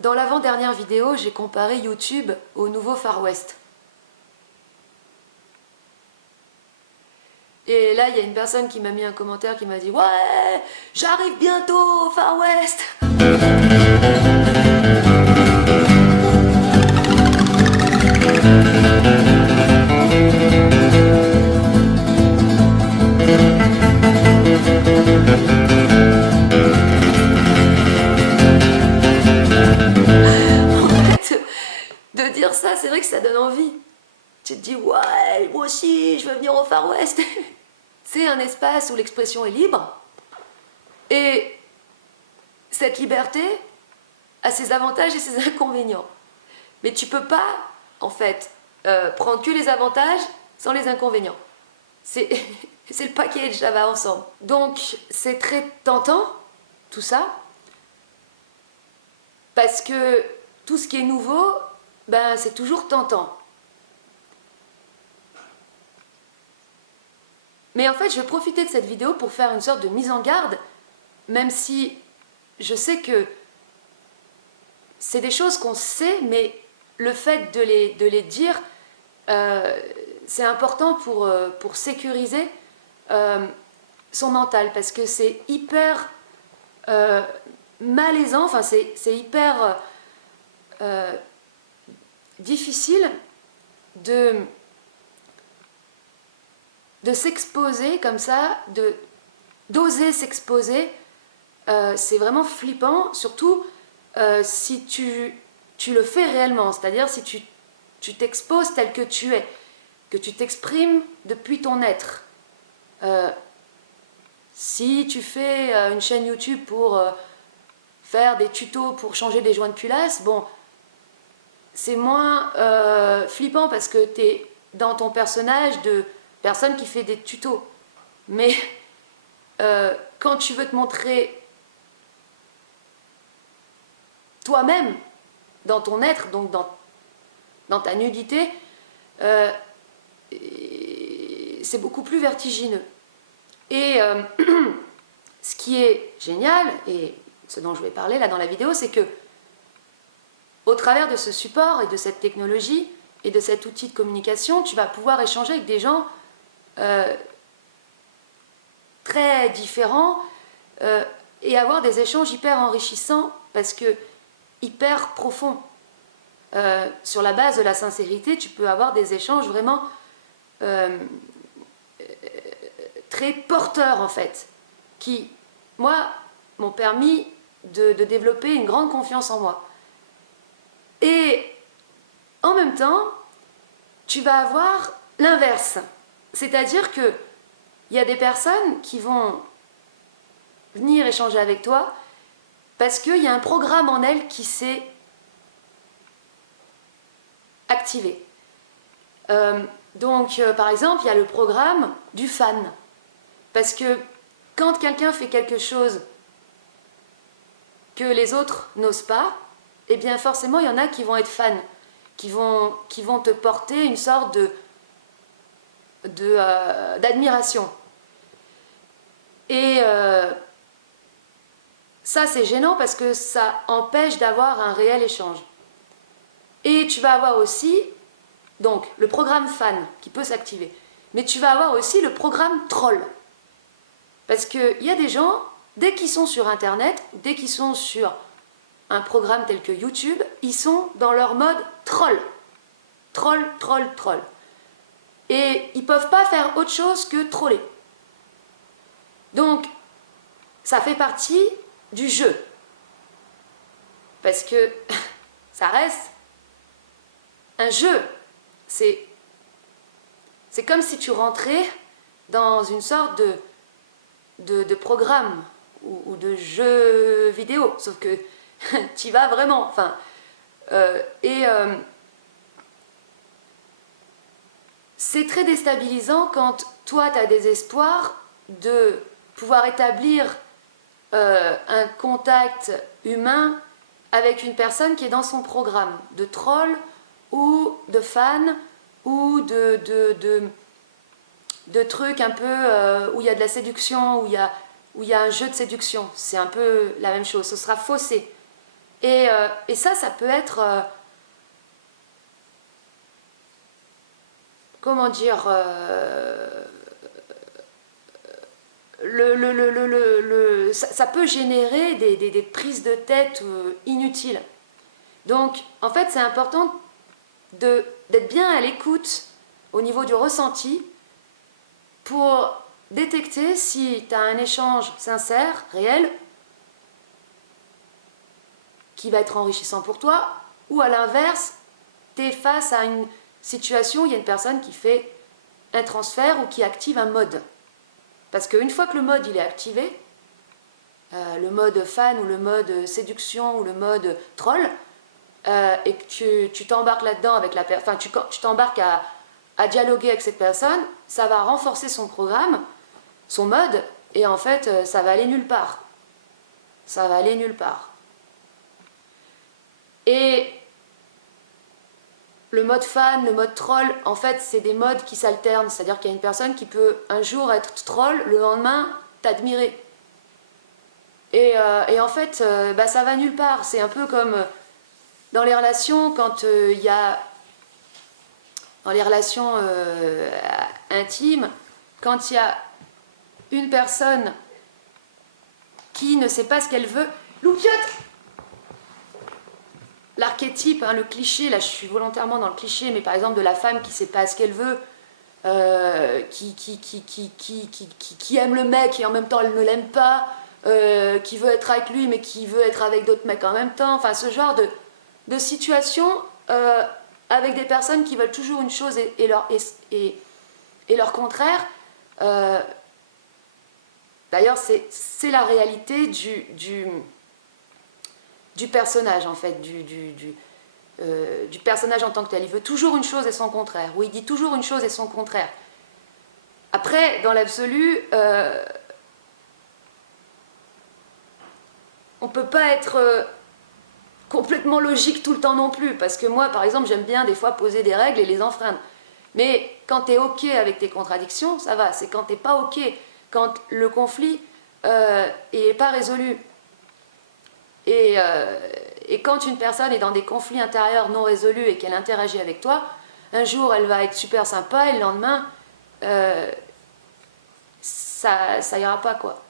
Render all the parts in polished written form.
Dans l'avant-dernière vidéo, j'ai comparé YouTube au nouveau Far West. Et là, il y a une personne qui m'a mis un commentaire qui m'a dit « Ouais, j'arrive bientôt au Far West !» De dire ça, c'est vrai que ça donne envie. Tu te dis, ouais, moi aussi, je veux venir au Far West. C'est un espace où l'expression est libre. Et cette liberté a ses avantages et ses inconvénients. Mais tu peux pas, en fait, prendre que les avantages sans les inconvénients. C'est le package, ça va ensemble. Donc, c'est très tentant, tout ça. Parce que tout ce qui est nouveau, ben, c'est toujours tentant. Mais en fait, je vais profiter de cette vidéo pour faire une sorte de mise en garde, même si je sais que c'est des choses qu'on sait, mais le fait de les dire, c'est important pour sécuriser son mental, parce que c'est hyper malaisant, enfin c'est hyper difficile de s'exposer comme ça, d'oser s'exposer. C'est vraiment flippant, surtout si tu le fais réellement, c'est-à-dire si tu t'exposes tel que tu es, que tu t'exprimes depuis ton être. Si tu fais une chaîne YouTube pour faire des tutos pour changer des joints de culasse, bon, c'est moins flippant parce que tu es dans ton personnage de personne qui fait des tutos. Mais quand tu veux te montrer toi-même dans ton être, donc dans ta nudité, c'est beaucoup plus vertigineux. Et ce qui est génial, et ce dont je vais parler là dans la vidéo, c'est que au travers de ce support et de cette technologie et de cet outil de communication, tu vas pouvoir échanger avec des gens très différents et avoir des échanges hyper enrichissants parce que hyper profonds. Sur la base de la sincérité, tu peux avoir des échanges vraiment très porteurs en fait, qui, moi, m'ont permis de développer une grande confiance en moi. Et en même temps, tu vas avoir l'inverse. C'est-à-dire que il y a des personnes qui vont venir échanger avec toi parce qu'il y a un programme en elles qui s'est activé. Par exemple, il y a le programme du fan. Parce que quand quelqu'un fait quelque chose que les autres n'osent pas, eh bien forcément, il y en a qui vont être fans, qui vont te porter une sorte d'admiration. Et ça, c'est gênant parce que ça empêche d'avoir un réel échange. Et tu vas avoir aussi, donc, le programme fan qui peut s'activer. Mais tu vas avoir aussi le programme troll. Parce qu'il y a des gens, dès qu'ils sont sur Internet, dès qu'ils sont sur un programme tel que YouTube, ils sont dans leur mode troll. Troll, troll, troll. Et ils ne peuvent pas faire autre chose que troller. Donc, ça fait partie du jeu. Parce que ça reste un jeu. C'est comme si tu rentrais dans une sorte de programme ou de jeu vidéo. Sauf que tu y vas vraiment. Enfin, c'est très déstabilisant quand toi, tu as des espoirs de pouvoir établir un contact humain avec une personne qui est dans son programme de troll ou de fan ou de trucs un peu où il y a de la séduction, où il y a un jeu de séduction. C'est un peu la même chose, ce sera faussé. Et ça peut être, comment dire, ça peut générer des prises de tête inutiles. Donc, en fait, c'est important d'être bien à l'écoute au niveau du ressenti pour détecter si tu as un échange sincère, réel, qui va être enrichissant pour toi, ou à l'inverse, tu es face à une situation où il y a une personne qui fait un transfert ou qui active un mode. Parce qu'une fois que le mode il est activé, le mode fan ou le mode séduction ou le mode troll, et que tu t'embarques là-dedans avec la personne, enfin tu t'embarques à dialoguer avec cette personne, ça va renforcer son programme, son mode, et en fait ça va aller nulle part. Ça va aller nulle part. Et le mode fan, le mode troll, en fait c'est des modes qui s'alternent, c'est-à-dire qu'il y a une personne qui peut un jour être troll, le lendemain t'admirer. Et en fait ça va nulle part, c'est un peu comme dans les relations, quand il y a dans les relations intimes, quand il y a une personne qui ne sait pas ce qu'elle veut, loupiote. L'archétype, hein, le cliché, là je suis volontairement dans le cliché, mais par exemple de la femme qui ne sait pas ce qu'elle veut, qui aime le mec et en même temps elle ne l'aime pas, qui veut être avec lui mais qui veut être avec d'autres mecs en même temps, enfin ce genre de situation avec des personnes qui veulent toujours une chose et leur contraire. D'ailleurs c'est la réalité du personnage en fait, du personnage en tant que tel. Il veut toujours une chose et son contraire, ou il dit toujours une chose et son contraire. Après, dans l'absolu, on ne peut pas être complètement logique tout le temps non plus, parce que moi, par exemple, j'aime bien des fois poser des règles et les enfreindre. Mais quand tu es OK avec tes contradictions, ça va. C'est quand tu n'es pas OK, quand le conflit n'est pas résolu. Et quand une personne est dans des conflits intérieurs non résolus et qu'elle interagit avec toi, un jour elle va être super sympa et le lendemain ça ira pas quoi.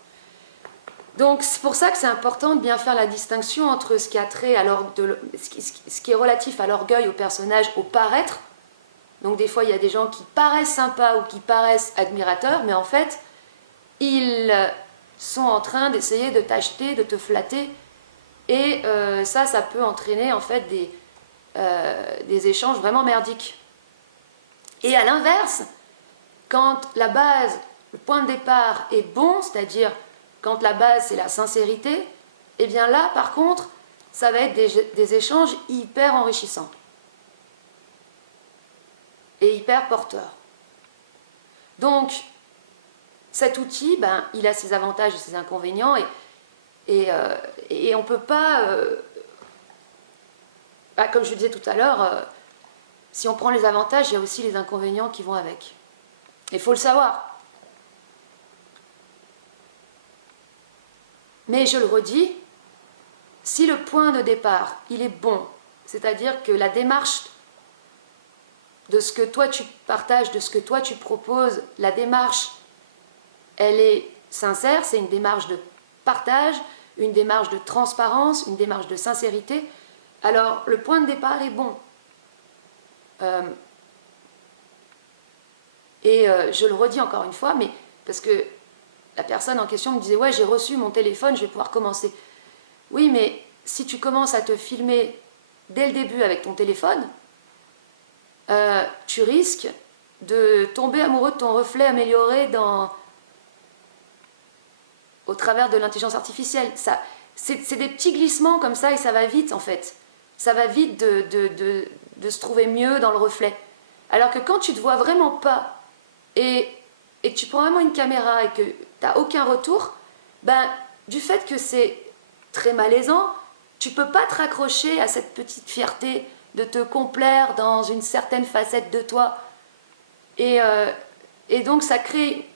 Donc c'est pour ça que c'est important de bien faire la distinction entre ce qui a trait à ce qui est relatif à l'orgueil, au personnage, au paraître. Donc des fois il y a des gens qui paraissent sympas ou qui paraissent admirateurs, mais en fait ils sont en train d'essayer de t'acheter, de te flatter. Et ça peut entraîner en fait des échanges vraiment merdiques. Et à l'inverse, quand la base, le point de départ est bon, c'est-à-dire quand la base c'est la sincérité, et bien là par contre, ça va être des échanges hyper enrichissants. Et hyper porteurs. Donc, cet outil, il a ses avantages et ses inconvénients, et on ne peut pas, comme je le disais tout à l'heure, si on prend les avantages, il y a aussi les inconvénients qui vont avec. Il faut le savoir. Mais je le redis, si le point de départ, il est bon, c'est-à-dire que la démarche de ce que toi tu partages, de ce que toi tu proposes, la démarche, elle est sincère, c'est une démarche de partage, une démarche de transparence, une démarche de sincérité, alors le point de départ est bon. Je le redis encore une fois, mais parce que la personne en question me disait « Ouais, j'ai reçu mon téléphone, je vais pouvoir commencer. » Oui, mais si tu commences à te filmer dès le début avec ton téléphone, tu risques de tomber amoureux de ton reflet amélioré au travers de l'intelligence artificielle. C'est des petits glissements comme ça et ça va vite en fait. Ça va vite de se trouver mieux dans le reflet. Alors que quand tu ne te vois vraiment pas et que tu prends vraiment une caméra et que tu n'as aucun retour, du fait que c'est très malaisant, tu ne peux pas te raccrocher à cette petite fierté de te complaire dans une certaine facette de toi. Et donc ça crée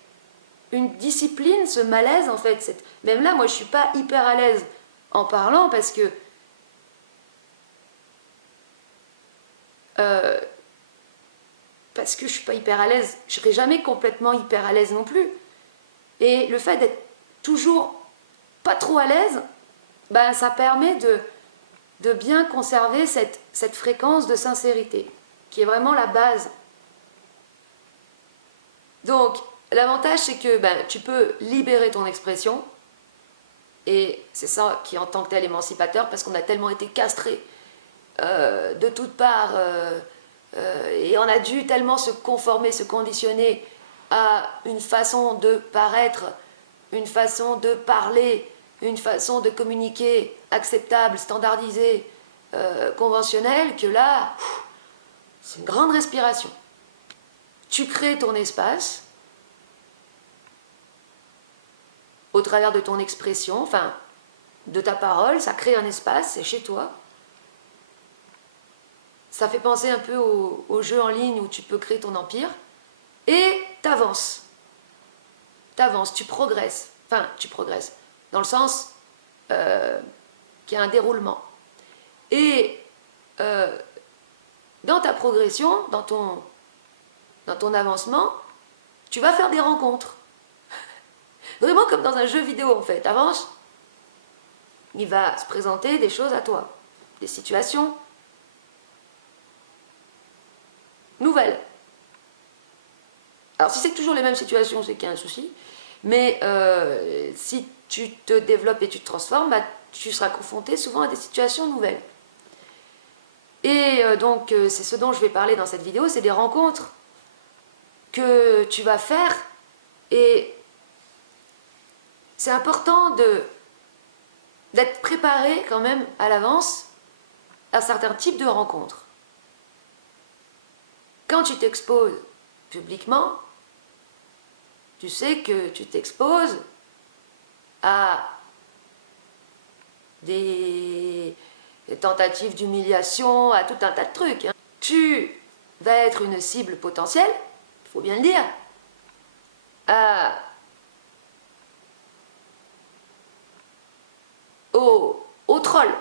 une discipline, ce malaise en fait. Même là, moi je ne suis pas hyper à l'aise en parlant parce que euh, parce que je suis pas hyper à l'aise. Je serai jamais complètement hyper à l'aise non plus. Et le fait d'être toujours pas trop à l'aise, ben, ça permet de bien conserver cette fréquence de sincérité, qui est vraiment la base. Donc, l'avantage, c'est que ben, tu peux libérer ton expression, et c'est ça qui est en tant que tel émancipateur, parce qu'on a tellement été castrés de toutes parts, et on a dû tellement se conformer, se conditionner à une façon de paraître, une façon de parler, une façon de communiquer acceptable, standardisée, conventionnelle, que là, c'est une grande respiration. Tu crées ton espace au travers de ton expression, enfin, de ta parole, ça crée un espace, c'est chez toi. Ça fait penser un peu aux jeux en ligne où tu peux créer ton empire. Et t'avances. T'avances, tu progresses. Enfin, tu progresses. Dans le sens qu'il y a un déroulement. Et dans ta progression, dans ton avancement, tu vas faire des rencontres. Vraiment comme dans un jeu vidéo en fait. T'avances, il va se présenter des choses à toi. Des situations nouvelles. Alors si c'est toujours les mêmes situations, c'est qu'il y a un souci. Mais si tu te développes et tu te transformes, bah, tu seras confronté souvent à des situations nouvelles. Et donc c'est ce dont je vais parler dans cette vidéo, c'est des rencontres que tu vas faire. Et c'est important d'être préparé quand même à l'avance à certains types de rencontres. Quand tu t'exposes publiquement, tu sais que tu t'exposes à des tentatives d'humiliation, à tout un tas de trucs. Tu vas être une cible potentielle, il faut bien le dire, aux trolls.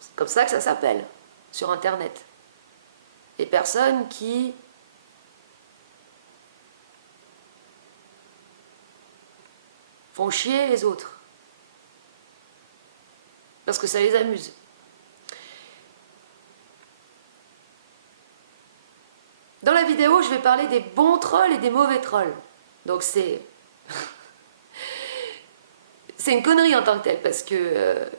C'est comme ça que ça s'appelle sur Internet. Les personnes qui font chier les autres. Parce que ça les amuse. Dans la vidéo, je vais parler des bons trolls et des mauvais trolls. Donc c'est une connerie en tant que telle, parce que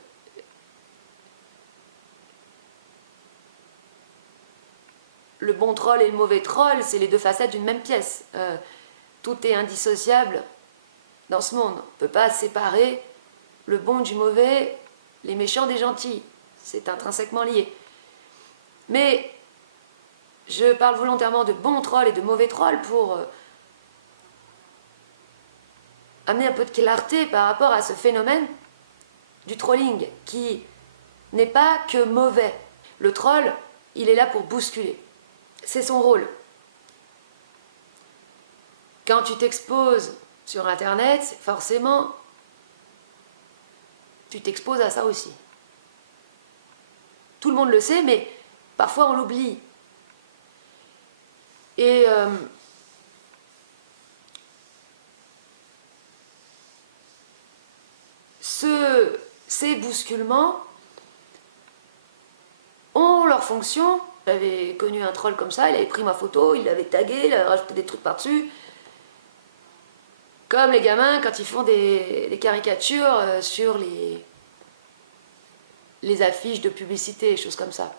le bon troll et le mauvais troll, c'est les deux facettes d'une même pièce. Tout est indissociable dans ce monde. On ne peut pas séparer le bon du mauvais, les méchants des gentils. C'est intrinsèquement lié. Mais je parle volontairement de bons trolls et de mauvais trolls pour amener un peu de clarté par rapport à ce phénomène du trolling qui n'est pas que mauvais. Le troll, il est là pour bousculer. C'est son rôle. Quand tu t'exposes sur Internet, forcément, tu t'exposes à ça aussi. Tout le monde le sait, mais parfois on l'oublie. Et ces bousculements ont leur fonction. J'avais connu un troll comme ça, il avait pris ma photo, il l'avait tagué, il avait rajouté des trucs par-dessus. Comme les gamins quand ils font des caricatures sur les affiches de publicité, choses comme ça.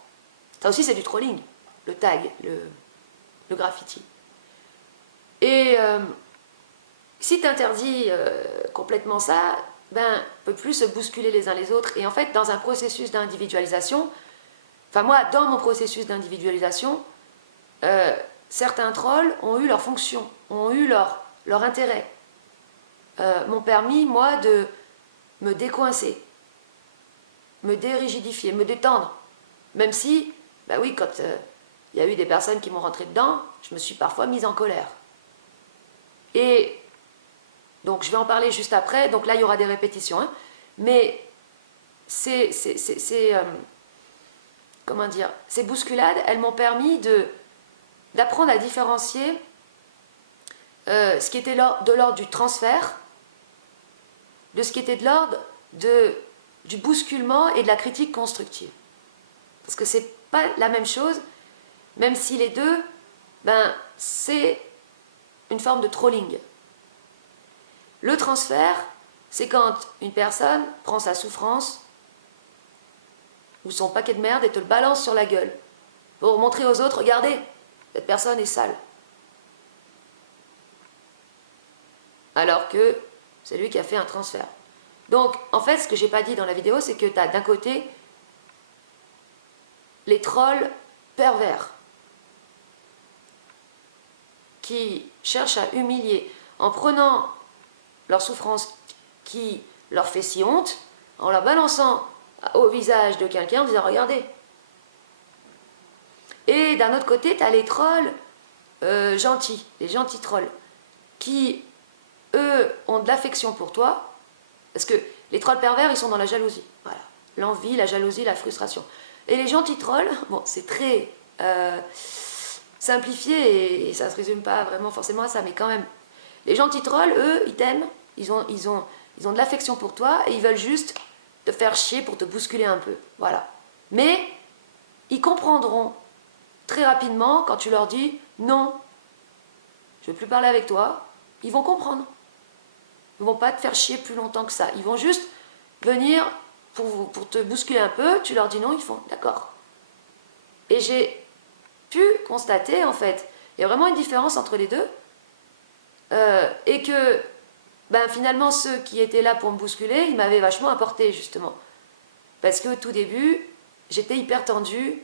Ça aussi c'est du trolling, le tag, le graffiti. Et si tu interdis complètement ça, ben, on ne peut plus se bousculer les uns les autres. Et en fait, dans un processus d'individualisation, enfin moi, dans mon processus d'individualisation, certains trolls ont eu leur fonction, ont eu leur intérêt, m'ont permis, moi, de me décoincer, me dérigidifier, me détendre. Même si, bah oui, quand il y a eu des personnes qui m'ont rentré dedans, je me suis parfois mise en colère. Et donc je vais en parler juste après, donc là il y aura des répétitions, hein. Mais c'est comment dire, ces bousculades, elles m'ont permis d'apprendre à différencier ce qui était de l'ordre du transfert de ce qui était de l'ordre du bousculement et de la critique constructive. Parce que c'est pas la même chose, même si les deux, ben, c'est une forme de trolling. Le transfert, c'est quand une personne prend sa souffrance ou son paquet de merde et te le balance sur la gueule pour montrer aux autres, regardez, cette personne est sale. Alors que c'est lui qui a fait un transfert. Donc, en fait, ce que j'ai pas dit dans la vidéo, c'est que tu as d'un côté les trolls pervers qui cherchent à humilier en prenant leur souffrance qui leur fait si honte, en la balançant au visage de quelqu'un en disant regardez. Et d'un autre côté, tu as les trolls gentils, les gentils trolls, qui, eux, ont de l'affection pour toi, parce que les trolls pervers, ils sont dans la jalousie. Voilà. L'envie, la jalousie, la frustration. Et les gentils trolls, bon, c'est très simplifié et ça ne se résume pas vraiment forcément à ça, mais quand même. Les gentils trolls, eux, ils t'aiment, ils ont de l'affection pour toi et ils veulent juste te faire chier pour te bousculer un peu. Voilà. Mais ils comprendront très rapidement quand tu leur dis non, je ne veux plus parler avec toi. Ils vont comprendre. Ils ne vont pas te faire chier plus longtemps que ça. Ils vont juste venir pour te bousculer un peu. Tu leur dis non, ils font d'accord. Et j'ai pu constater, en fait, il y a vraiment une différence entre les deux. Et que, ben, finalement, ceux qui étaient là pour me bousculer, ils m'avaient vachement apporté, justement. Parce qu'au tout début, j'étais hyper tendue,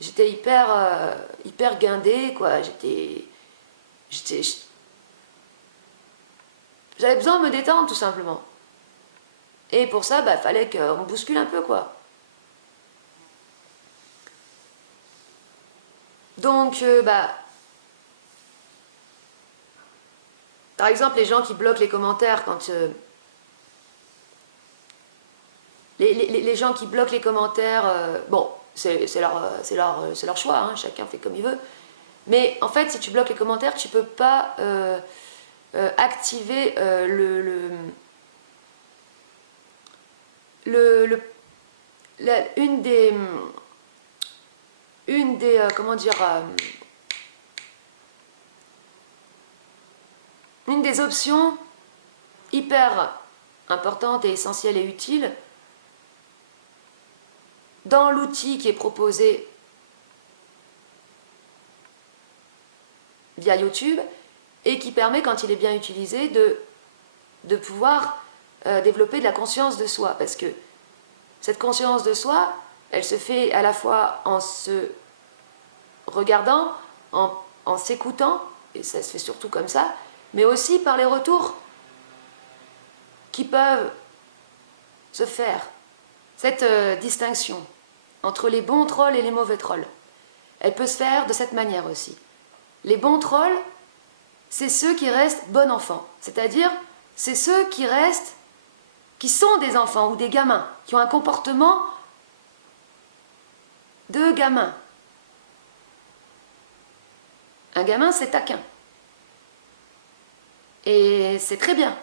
j'étais hyper guindée, quoi. J'avais besoin de me détendre, tout simplement. Et pour ça, bah, fallait qu'on me bouscule un peu, quoi. Donc, bah, par exemple, les gens qui bloquent les commentaires quand... les gens qui bloquent les commentaires, bon, c'est leur choix, hein, chacun fait comme il veut. Mais en fait, si tu bloques les commentaires, tu peux pas activer une des comment dire, une des options hyper importantes et essentielles et utiles dans l'outil qui est proposé via YouTube et qui permet, quand il est bien utilisé, de pouvoir développer de la conscience de soi. Parce que cette conscience de soi, elle se fait à la fois en se regardant, en s'écoutant, et ça se fait surtout comme ça, mais aussi par les retours qui peuvent se faire. Cette distinction entre les bons trolls et les mauvais trolls, elle peut se faire de cette manière aussi. Les bons trolls, c'est ceux qui restent bons enfants, c'est-à-dire c'est ceux qui restent, qui sont des enfants ou des gamins, qui ont un comportement de gamin. Un gamin, c'est taquin. Et c'est très bien.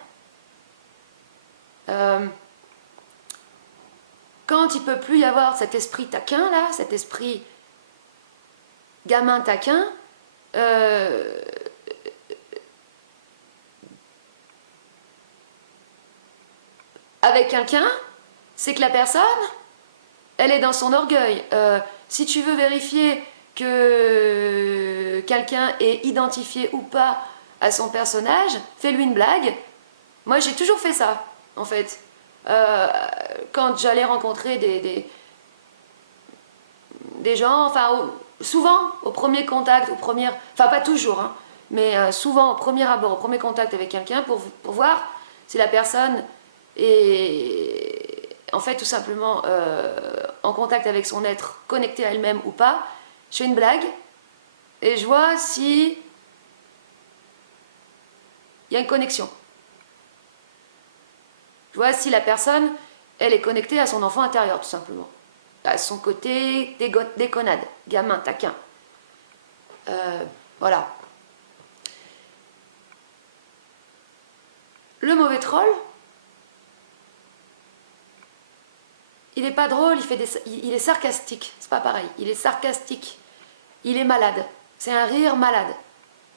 Quand il ne peut plus y avoir cet esprit taquin, là, cet esprit gamin taquin, avec quelqu'un, c'est que la personne, elle est dans son orgueil. Si tu veux vérifier que quelqu'un est identifié ou pas à son personnage, fais-lui une blague. Moi, j'ai toujours fait ça, en fait. Quand j'allais rencontrer des gens, enfin, souvent, au premier contact, enfin, pas toujours, hein, mais souvent, au premier abord, au premier contact avec quelqu'un, pour voir si la personne est, en fait, tout simplement en contact avec son être, connectée à elle-même ou pas, je fais une blague et je vois si il y a une connexion. Je vois si la personne, elle est connectée à son enfant intérieur, tout simplement. à son côté déconnade, gamin, taquin. Voilà. Le mauvais troll, il n'est pas drôle, il est sarcastique. C'est pas pareil. Il est sarcastique. Il est malade. C'est un rire malade.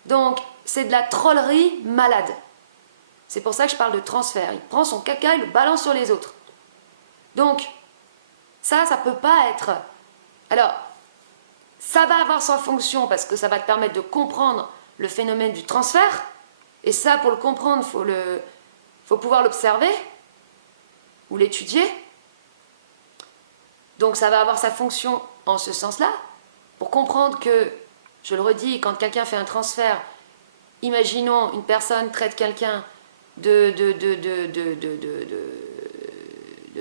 Donc, c'est de la trollerie malade. C'est pour ça que je parle de transfert. Il prend son caca, il le balance sur les autres. Donc, ça peut pas être... Alors, ça va avoir sa fonction parce que ça va te permettre de comprendre le phénomène du transfert. Et ça, pour le comprendre, faut pouvoir l'observer ou l'étudier. Donc, ça va avoir sa fonction en ce sens-là. Pour comprendre que, je le redis, quand quelqu'un fait un transfert, imaginons une personne traite quelqu'un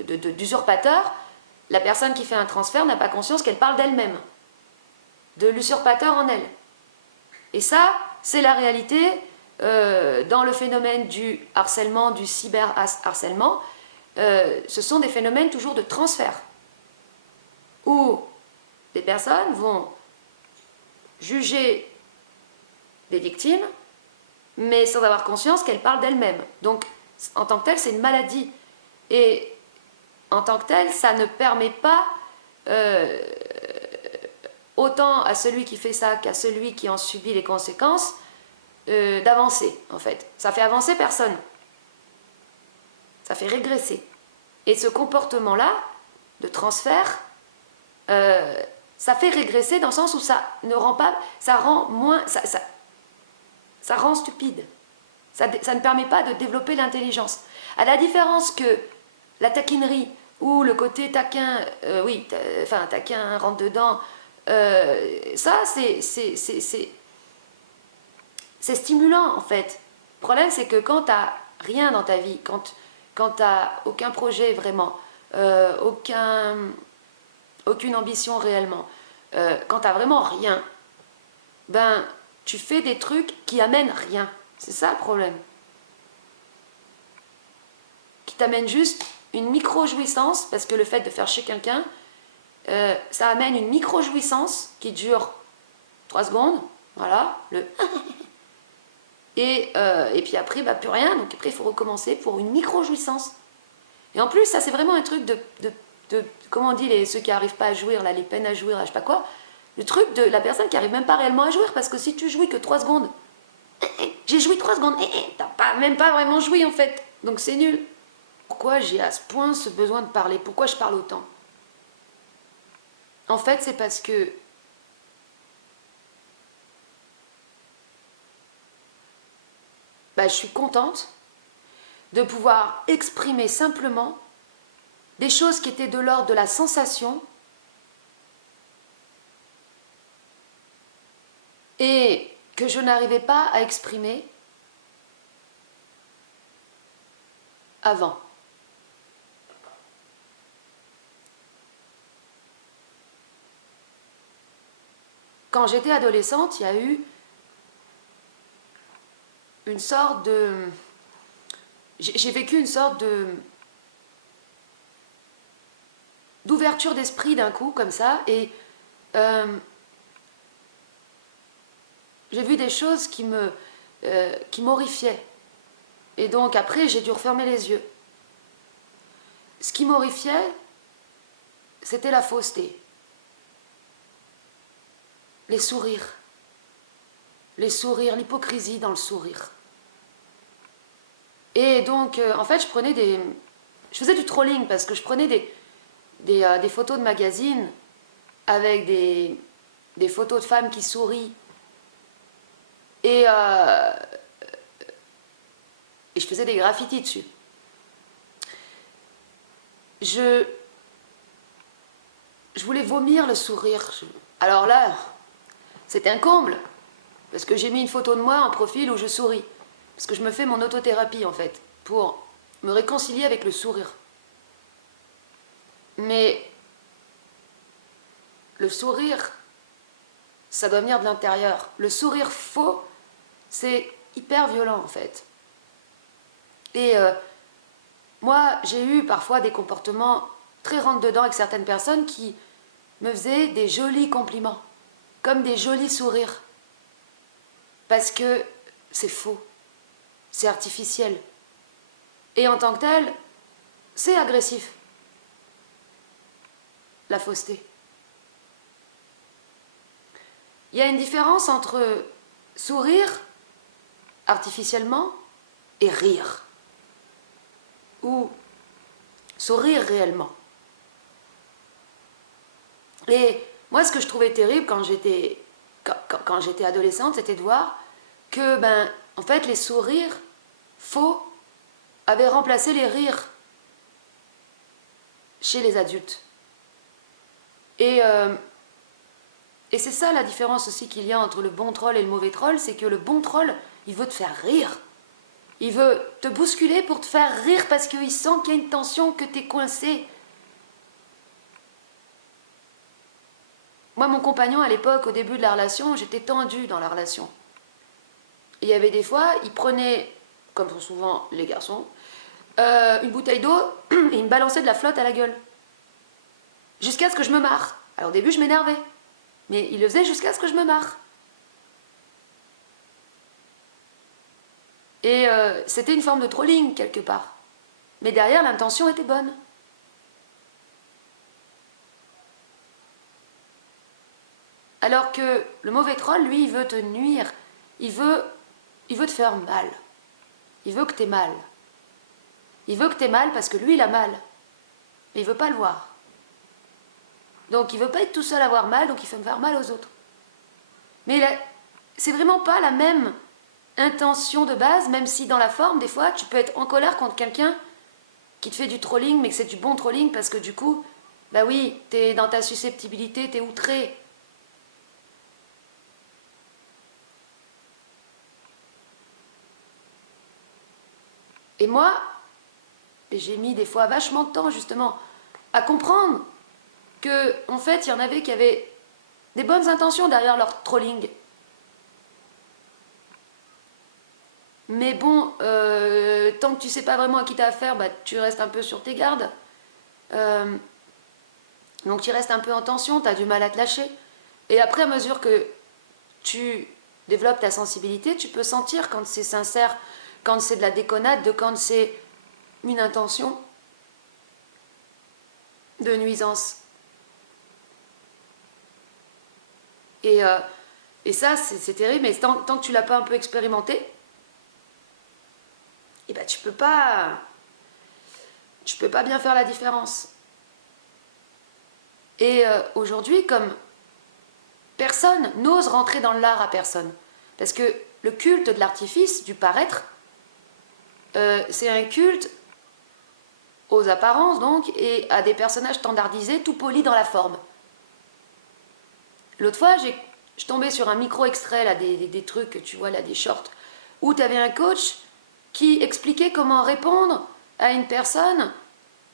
d'usurpateur, la personne qui fait un transfert n'a pas conscience qu'elle parle d'elle-même, de l'usurpateur en elle. Et ça, c'est la réalité dans le phénomène du harcèlement, du cyberharcèlement. Ce sont des phénomènes toujours de transfert, où des personnes vont juger des victimes, mais sans avoir conscience qu'elles parlent d'elles-mêmes. Donc, en tant que telle, c'est une maladie. Et en tant que telle, ça ne permet pas autant à celui qui fait ça qu'à celui qui en subit les conséquences d'avancer, en fait. Ça fait avancer personne. Ça fait régresser. Et ce comportement-là, de transfert, ça fait régresser dans le sens où ça ne rend pas... Ça rend moins... Ça rend stupide. Ça ne permet pas de développer l'intelligence. À la différence que la taquinerie ou le côté taquin, taquin, rentre dedans, ça, c'est stimulant, en fait. Le problème, c'est que quand tu n'as rien dans ta vie, quand tu n'as aucun projet vraiment, aucune ambition réellement, quand tu n'as vraiment rien, ben, tu fais des trucs qui amènent rien. C'est ça le problème. Qui t'amène juste une micro-jouissance, parce que le fait de faire chier quelqu'un, ça amène une micro-jouissance qui dure 3 secondes, voilà, et puis après, bah, plus rien, donc après il faut recommencer pour une micro-jouissance. Et en plus, ça c'est vraiment un truc de comment on dit, ceux qui n'arrivent pas à jouir, là, les peines à jouir, là, je sais pas quoi, le truc de la personne qui n'arrive même pas réellement à jouir, parce que si tu jouis que 3 secondes, j'ai joui 3 secondes, t'as même pas vraiment joui en fait, donc c'est nul. Pourquoi j'ai à ce point ce besoin de parler? Pourquoi je parle autant? En fait, c'est parce que je suis contente de pouvoir exprimer simplement des choses qui étaient de l'ordre de la sensation et que je n'arrivais pas à exprimer avant. Quand j'étais adolescente, il y a eu une sorte de... J'ai vécu une sorte d'ouverture d'esprit d'un coup, comme ça, et j'ai vu des choses qui m'horrifiaient. Et donc après, j'ai dû refermer les yeux. Ce qui m'horrifiait, c'était la fausseté. Les sourires. Les sourires, l'hypocrisie dans le sourire. Et donc, en fait, je faisais du trolling parce que je prenais des photos de magazines avec des photos de femmes qui sourient. Et je faisais des graffitis dessus. Je voulais vomir le sourire. Alors là, c'était un comble. Parce que j'ai mis une photo de moi en profil où je souris. Parce que je me fais mon autothérapie, en fait, pour me réconcilier avec le sourire. Mais le sourire, ça doit venir de l'intérieur. Le sourire faux, c'est hyper violent, en fait. Et moi, j'ai eu parfois des comportements très rentre-dedans avec certaines personnes qui me faisaient des jolis compliments, comme des jolis sourires. Parce que c'est faux, c'est artificiel. Et en tant que tel, c'est agressif, la fausseté. Il y a une différence entre sourire artificiellement et rire. Ou sourire réellement. Et moi, ce que je trouvais terrible quand j'étais adolescente, c'était de voir que, en fait, les sourires faux avaient remplacé les rires chez les adultes. Et c'est ça la différence aussi qu'il y a entre le bon troll et le mauvais troll, c'est que le bon troll, il veut te faire rire. Il veut te bousculer pour te faire rire parce qu'il sent qu'il y a une tension, que t'es coincé. Moi, mon compagnon, à l'époque, au début de la relation, j'étais tendue dans la relation. Il y avait des fois, il prenait, comme font souvent les garçons, une bouteille d'eau et il me balançait de la flotte à la gueule. Jusqu'à ce que je me marre. Alors au début, je m'énervais. Mais il le faisait jusqu'à ce que je me marre. Et c'était une forme de trolling, quelque part. Mais derrière, l'intention était bonne. Alors que le mauvais troll, lui, il veut te nuire. Il veut te faire mal. Il veut que t'aies mal. Il veut que t'aies mal parce que lui, il a mal. Mais il veut pas le voir. Donc il veut pas être tout seul à avoir mal, donc il fait me faire mal aux autres. Mais c'est vraiment pas la même intention de base, même si dans la forme, des fois, tu peux être en colère contre quelqu'un qui te fait du trolling, mais que c'est du bon trolling parce que du coup, bah oui, t'es dans ta susceptibilité, t'es outré. Et moi, j'ai mis des fois vachement de temps justement à comprendre que, en fait, il y en avait qui avaient des bonnes intentions derrière leur trolling. Mais bon, tant que tu sais pas vraiment à qui t'as affaire, bah, tu restes un peu sur tes gardes. Donc tu restes un peu en tension, tu as du mal à te lâcher. Et après, à mesure que tu développes ta sensibilité, tu peux sentir quand c'est sincère, quand c'est de la déconnade, quand c'est une intention de nuisance. Et ça, c'est terrible, mais tant que tu l'as pas un peu expérimenté, et ben tu peux pas bien faire la différence. Et aujourd'hui, comme personne n'ose rentrer dans l'art à personne, parce que le culte de l'artifice, du paraître, c'est un culte aux apparences donc, et à des personnages standardisés, tout polis dans la forme. L'autre fois, je tombais sur un micro-extrait, là, des trucs, tu vois, là, des shorts, où tu avais un coach qui expliquait comment répondre à une personne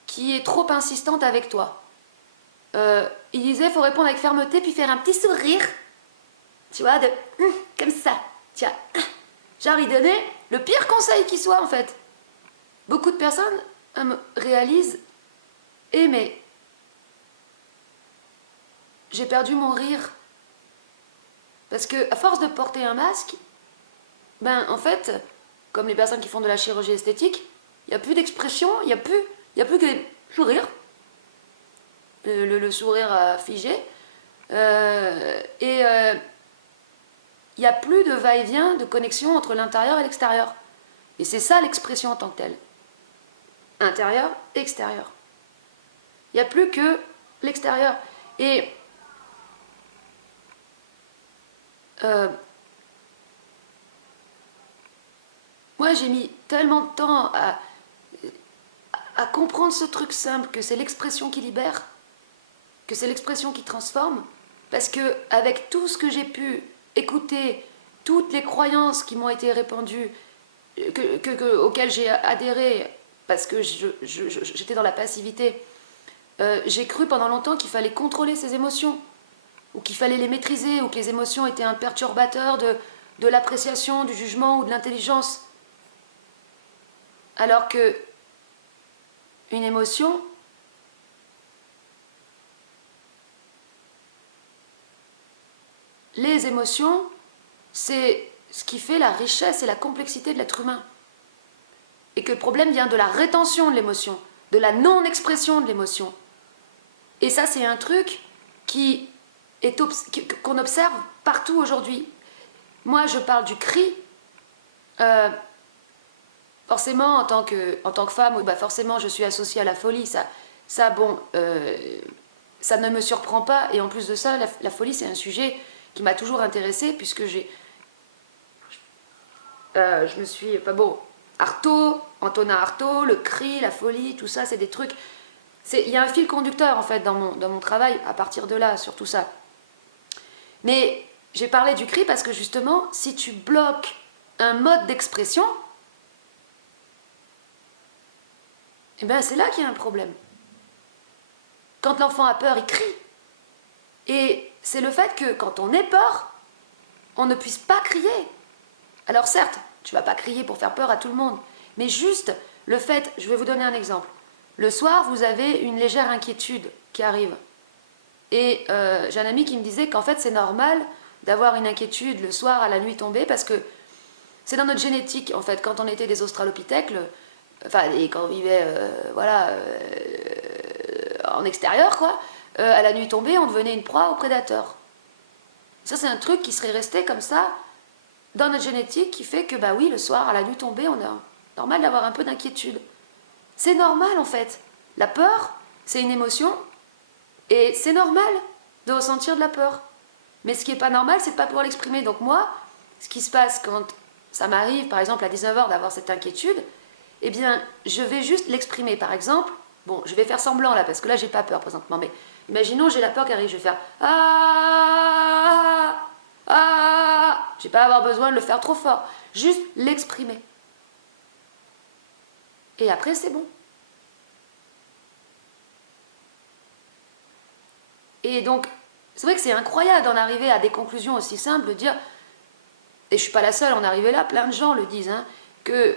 qui est trop insistante avec toi. Il disait, il faut répondre avec fermeté, puis faire un petit sourire, tu vois, comme ça, tu vois. Genre, il donnait le pire conseil qui soit, en fait. Beaucoup de personnes réalisent, mais j'ai perdu mon rire. Parce que, à force de porter un masque, en fait, comme les personnes qui font de la chirurgie esthétique, il n'y a plus d'expression, il n'y a plus que des sourires. Le sourire figé. Il n'y a plus de va-et-vient, de connexion entre l'intérieur et l'extérieur. Et c'est ça l'expression en tant que telle. Intérieur, extérieur. Il n'y a plus que l'extérieur. Et moi, j'ai mis tellement de temps à comprendre ce truc simple, que c'est l'expression qui libère, que c'est l'expression qui transforme, parce que avec tout ce que j'ai pu écouter, toutes les croyances qui m'ont été répandues, auxquelles j'ai adhéré, parce que j'étais dans la passivité, j'ai cru pendant longtemps qu'il fallait contrôler ses émotions, ou qu'il fallait les maîtriser, ou que les émotions étaient un perturbateur de l'appréciation, du jugement ou de l'intelligence. Alors que une émotion, les émotions, c'est ce qui fait la richesse et la complexité de l'être humain. Et que le problème vient de la rétention de l'émotion, de la non-expression de l'émotion. Et ça, c'est un truc qu'on observe partout aujourd'hui. Moi, je parle du cri. Forcément, en tant que femme, bah forcément, je suis associée à la folie. Ça ne me surprend pas. Et en plus de ça, la folie, c'est un sujet qui m'a toujours intéressée, puisque je me suis... Enfin bon, Artaud, Antonin Artaud, le cri, la folie, tout ça, c'est des trucs... Il y a un fil conducteur, en fait, dans mon travail, à partir de là, sur tout ça. Mais j'ai parlé du cri parce que, justement, si tu bloques un mode d'expression, eh bien, c'est là qu'il y a un problème. Quand l'enfant a peur, il crie. Et c'est le fait que, quand on ait peur, on ne puisse pas crier. Alors certes, tu ne vas pas crier pour faire peur à tout le monde, mais juste le fait, je vais vous donner un exemple. Le soir, vous avez une légère inquiétude qui arrive. Et j'ai un ami qui me disait qu'en fait, c'est normal d'avoir une inquiétude le soir à la nuit tombée, parce que c'est dans notre génétique, en fait. Quand on était des australopithèques, et quand on vivait en extérieur, quoi, à la nuit tombée, on devenait une proie au prédateur. Ça, c'est un truc qui serait resté comme ça dans notre génétique, qui fait que, bah oui, le soir, à la nuit tombée, on a normal d'avoir un peu d'inquiétude. C'est normal, en fait. La peur, c'est une émotion, et c'est normal de ressentir de la peur. Mais ce qui n'est pas normal, c'est de ne pas pouvoir l'exprimer. Donc moi, ce qui se passe quand ça m'arrive, par exemple, à 19h d'avoir cette inquiétude, eh bien, je vais juste l'exprimer. Par exemple, bon, je vais faire semblant là, parce que là, j'ai pas peur présentement, mais imaginons, j'ai la peur qui arrive, je vais faire « Ah !» Je vais pas avoir besoin de le faire trop fort, juste l'exprimer. Et après, c'est bon. Et donc, c'est vrai que c'est incroyable d'en arriver à des conclusions aussi simples, de dire, et je suis pas la seule à en arriver là, plein de gens le disent, hein, que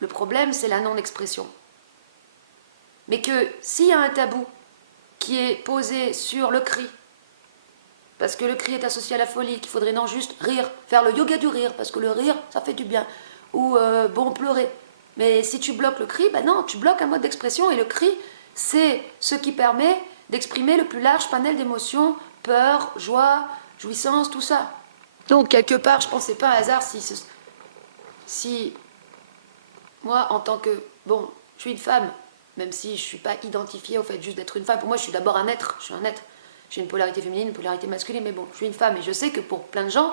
le problème, c'est la non-expression. Mais que s'il y a un tabou qui est posé sur le cri, parce que le cri est associé à la folie, qu'il faudrait non juste rire, faire le yoga du rire, parce que le rire, ça fait du bien, ou bon, pleurer. Mais si tu bloques le cri, ben non, tu bloques un mode d'expression, et le cri, c'est ce qui permet d'exprimer le plus large panel d'émotions, peur, joie, jouissance, tout ça. Donc, quelque part, je pense que c'est pas un hasard si moi, en tant que... Bon, je suis une femme, même si je ne suis pas identifiée au fait juste d'être une femme. Pour moi, je suis d'abord un être, je suis un être. J'ai une polarité féminine, une polarité masculine, mais bon, je suis une femme. Et je sais que pour plein de gens,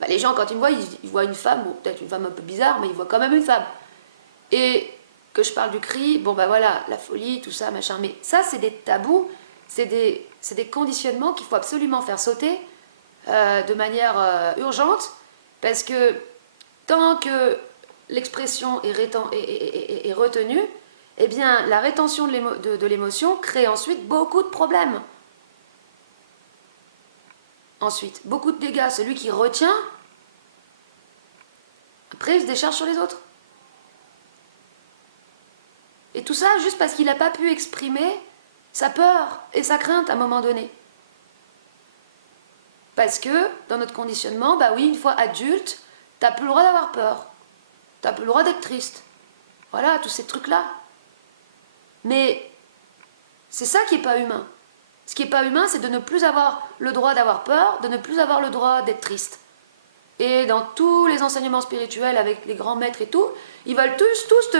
bah, les gens, quand ils me voient, ils voient une femme, bon, peut-être une femme un peu bizarre, mais ils voient quand même une femme. Et que je parle du cri, bon, bah voilà, la folie, tout ça, machin. Mais ça, c'est des tabous, c'est des conditionnements qu'il faut absolument faire sauter de manière urgente, parce que tant que l'expression est retenue, eh bien, la rétention de l'émotion crée ensuite beaucoup de problèmes. Ensuite, beaucoup de dégâts. Celui qui retient, après, il se décharge sur les autres. Et tout ça juste parce qu'il n'a pas pu exprimer sa peur et sa crainte à un moment donné. Parce que, dans notre conditionnement, bah oui, une fois adulte, t'as plus le droit d'avoir peur. T'as plus le droit d'être triste. Voilà, tous ces trucs-là. Mais c'est ça qui n'est pas humain. Ce qui n'est pas humain, c'est de ne plus avoir le droit d'avoir peur, de ne plus avoir le droit d'être triste. Et dans tous les enseignements spirituels, avec les grands maîtres et tout, ils veulent tous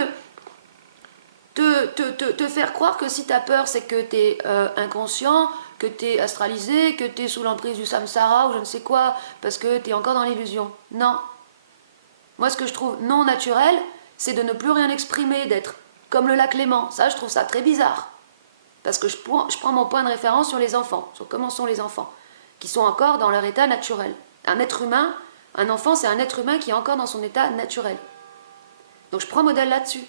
te faire croire que si tu as peur, c'est que tu es inconscient, que tu es astralisé, que tu es sous l'emprise du samsara ou je ne sais quoi, parce que tu es encore dans l'illusion. Non. Moi, ce que je trouve non naturel, c'est de ne plus rien exprimer, d'être comme le lac Léman. Ça, je trouve ça très bizarre. Parce que je prends mon point de référence sur les enfants, sur comment sont les enfants, qui sont encore dans leur état naturel. Un être humain, un enfant, c'est un être humain qui est encore dans son état naturel. Donc je prends modèle là-dessus.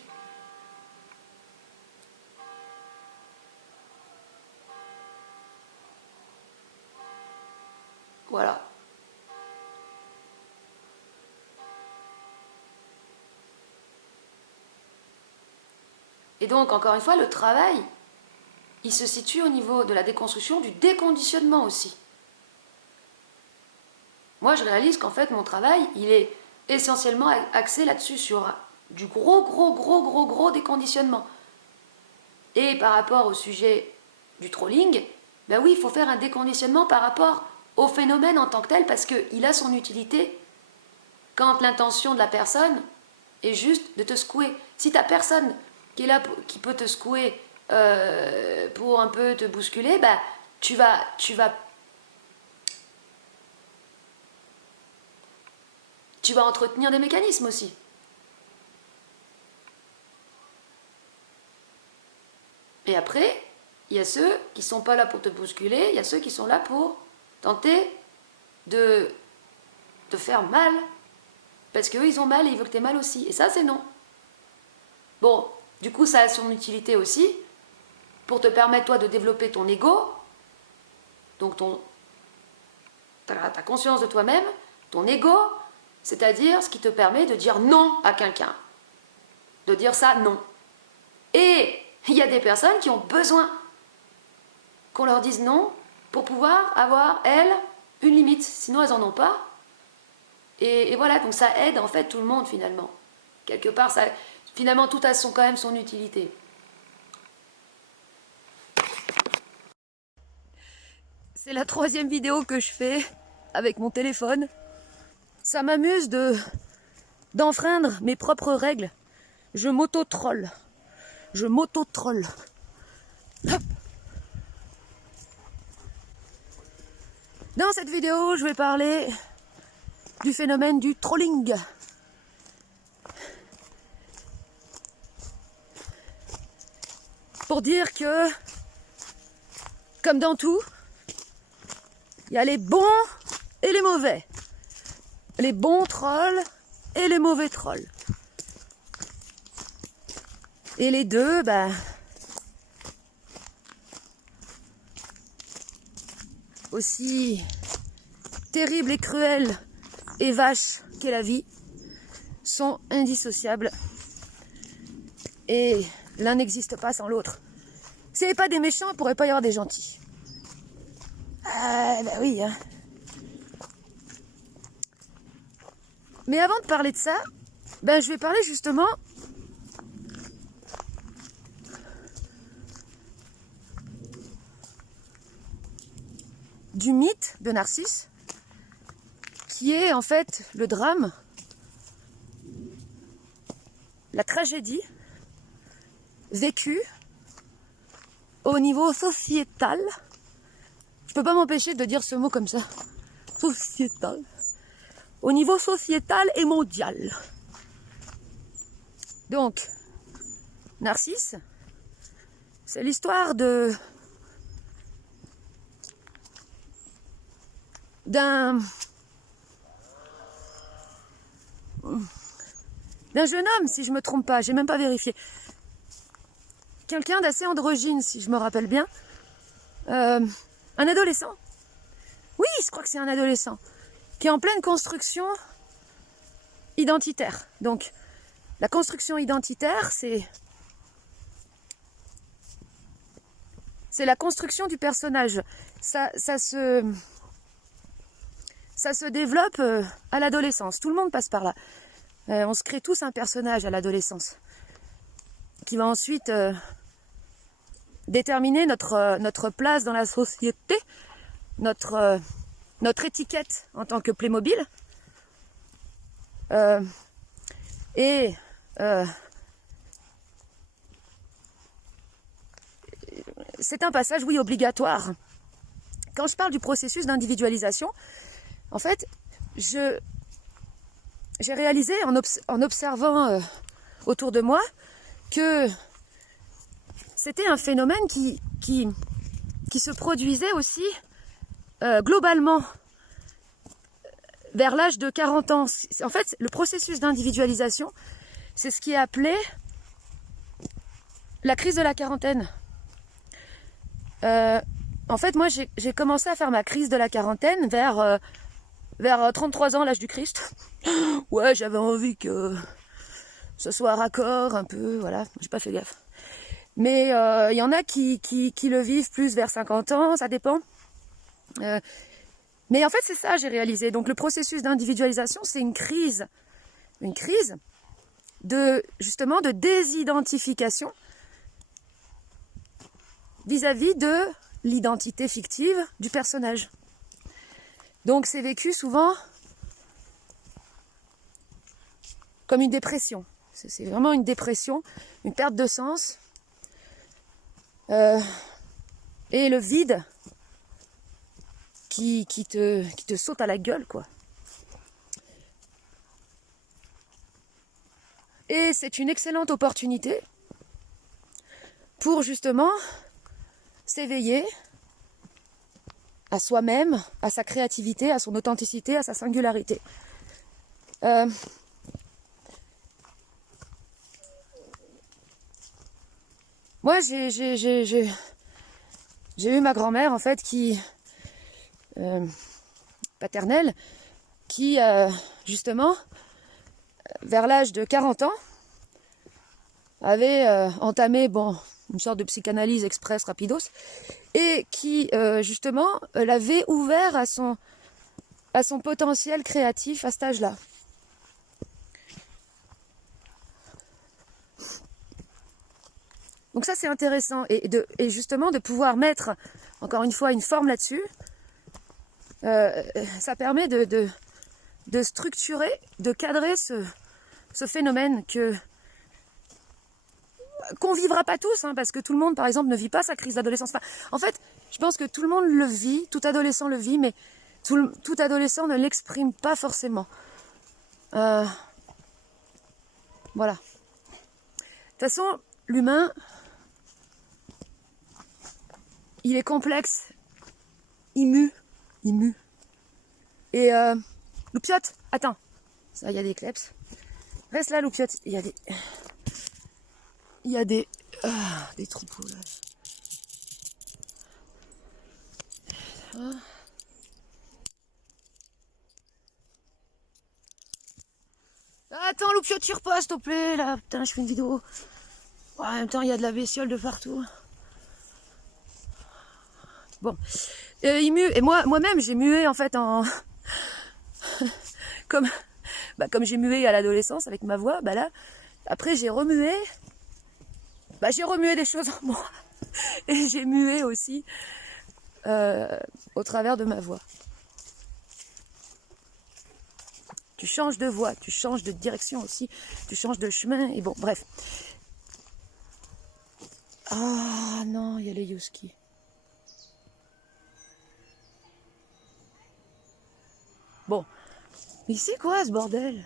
Voilà. Et donc, encore une fois, le travail, il se situe au niveau de la déconstruction, du déconditionnement aussi. moi je réalise qu'en fait mon travail, il est essentiellement axé là-dessus, sur du gros déconditionnement. Et par rapport au sujet du trolling, ben oui, il faut faire un déconditionnement par rapport au phénomène en tant que tel, parce qu'il a son utilité quand l'intention de la personne est juste de te secouer. Si t'as personne qui est là, qui peut te secouer pour un peu te bousculer, ben tu vas entretenir des mécanismes aussi. Et après, il y a ceux qui ne sont pas là pour te bousculer, il y a ceux qui sont là pour tenter de te faire mal. Parce qu'eux, ils ont mal et ils veulent que tu aies mal aussi. Et ça, c'est non. Bon, du coup, ça a son utilité aussi pour te permettre, toi, de développer ton ego, donc ta conscience de toi-même, ton ego, c'est-à-dire ce qui te permet de dire non à quelqu'un. De dire ça, non. Et il y a des personnes qui ont besoin qu'on leur dise non pour pouvoir avoir, elles, une limite. Sinon, elles n'en ont pas. Et voilà, donc ça aide en fait tout le monde finalement. Quelque part, ça, finalement, tout a quand même son utilité. C'est la 3e vidéo que je fais avec mon téléphone. Ça m'amuse d'enfreindre mes propres règles. Je m'auto-troll. Je m'auto-troll. Dans cette vidéo, je vais parler du phénomène du trolling. Pour dire que, comme dans tout, il y a les bons et les mauvais. Les bons trolls et les mauvais trolls. Et les deux, aussi terrible et cruel et vache qu'est la vie, sont indissociables. Et l'un n'existe pas sans l'autre. S'il n'y avait pas des méchants, il ne pourrait pas y avoir des gentils. Ah, bah oui, hein. Mais avant de parler de ça, je vais parler justement du mythe de Narcisse, qui est en fait le drame, la tragédie vécue au niveau sociétal. Je peux pas m'empêcher de dire ce mot comme ça. Sociétal. Au niveau sociétal et mondial. Donc, Narcisse, c'est l'histoire d'un jeune homme, si je me trompe pas, j'ai même pas vérifié. Quelqu'un d'assez androgyne, si je me rappelle bien. Un adolescent. Oui, je crois que c'est un adolescent. Qui est en pleine construction identitaire. Donc, la construction identitaire, c'est la construction du personnage. Ça se développe à l'adolescence. Tout le monde passe par là. On se crée tous un personnage à l'adolescence qui va ensuite déterminer notre place dans la société, notre étiquette en tant que Playmobil. C'est un passage, oui, obligatoire. Quand je parle du processus d'individualisation, en fait, j'ai réalisé en observant autour de moi que c'était un phénomène qui se produisait aussi globalement vers l'âge de 40 ans. En fait, le processus d'individualisation, c'est ce qui est appelé la crise de la quarantaine. En fait, moi, j'ai commencé à faire ma crise de la quarantaine vers 33 ans, l'âge du Christ. Ouais, j'avais envie que ce soit raccord un peu, voilà, j'ai pas fait gaffe. Mais il y en a qui le vivent plus vers 50 ans, ça dépend. Mais Mais en fait, c'est ça, j'ai réalisé. Donc, le processus d'individualisation, c'est une crise justement de désidentification vis-à-vis de l'identité fictive du personnage. Donc, c'est vécu souvent comme une dépression. C'est vraiment une dépression, une perte de sens. Et le vide qui te saute à la gueule, quoi. Et c'est une excellente opportunité pour justement s'éveiller à soi-même, à sa créativité, à son authenticité, à sa singularité. Moi, j'ai eu ma grand-mère, en fait, paternelle, qui, justement, vers l'âge de 40 ans, avait entamé une sorte de psychanalyse express rapidos, et qui, justement, l'avait ouvert à son potentiel créatif à cet âge-là. Donc ça, c'est intéressant. Et justement, de pouvoir mettre, encore une fois, une forme là-dessus, ça permet de structurer, de cadrer ce phénomène qu'on vivra pas tous, hein, parce que tout le monde, par exemple, ne vit pas sa crise d'adolescence. Enfin, en fait, je pense que tout le monde le vit, tout adolescent le vit, mais tout adolescent ne l'exprime pas forcément. Voilà. De toute façon, l'humain, il est complexe, il mue. Et Loupiote, attends, ça, il y a des kleps. Reste là, Loupiote, il y a des troupeaux là. Attends, Loupiote, tu repasses, s'il te plaît, là, putain, je fais une vidéo. En même temps, il y a de la bestiole de partout. Bon, il mue, et moi-même, j'ai mué, en fait, comme j'ai mué à l'adolescence avec ma voix, là, après j'ai remué des choses en moi, et j'ai mué aussi au travers de ma voix. Tu changes de voix, tu changes de direction aussi, tu changes de chemin, et bon, bref. Ah non, il y a les Youski. Bon, mais c'est quoi ce bordel?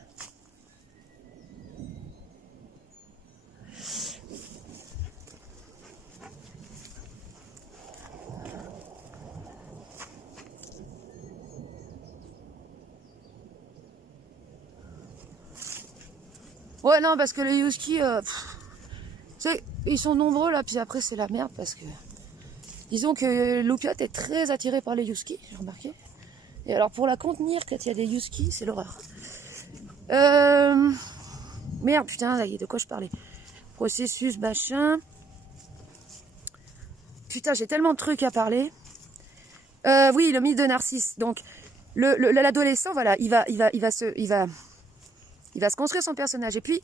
Ouais, non, parce que les Youski, ils sont nombreux là, puis après c'est la merde parce que... Disons que Loupiote est très attiré par les Youski, j'ai remarqué. Et alors pour la contenir, quand il y a des Youski, c'est l'horreur. Merde, putain, de quoi je parlais? Processus, machin. Putain, j'ai tellement de trucs à parler. Oui, le mythe de Narcisse. Donc, l'adolescent, voilà, il va se construire son personnage. Et puis,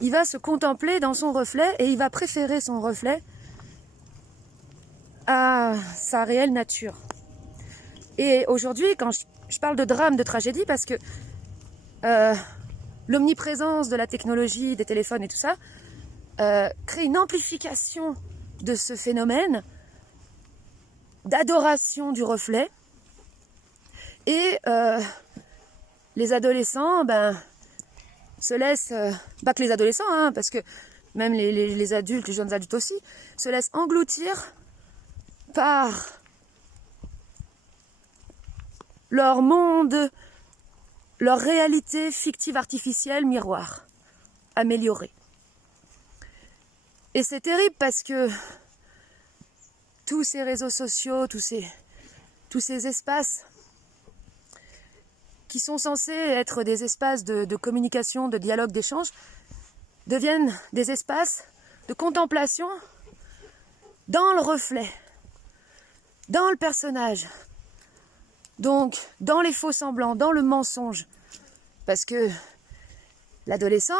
il va se contempler dans son reflet et il va préférer son reflet à sa réelle nature. Et aujourd'hui, quand je parle de drame, de tragédie, parce que l'omniprésence de la technologie, des téléphones et tout ça, crée une amplification de ce phénomène d'adoration du reflet. Et les adolescents, se laissent, pas que les adolescents, hein, parce que même les adultes, les jeunes adultes aussi, se laissent engloutir par leur monde, leur réalité fictive artificielle miroir, améliorée. Et c'est terrible parce que tous ces réseaux sociaux, tous ces espaces qui sont censés être des espaces de communication, de dialogue, d'échange, deviennent des espaces de contemplation dans le reflet, dans le personnage, Donc, dans les faux semblants, dans le mensonge, parce que l'adolescent,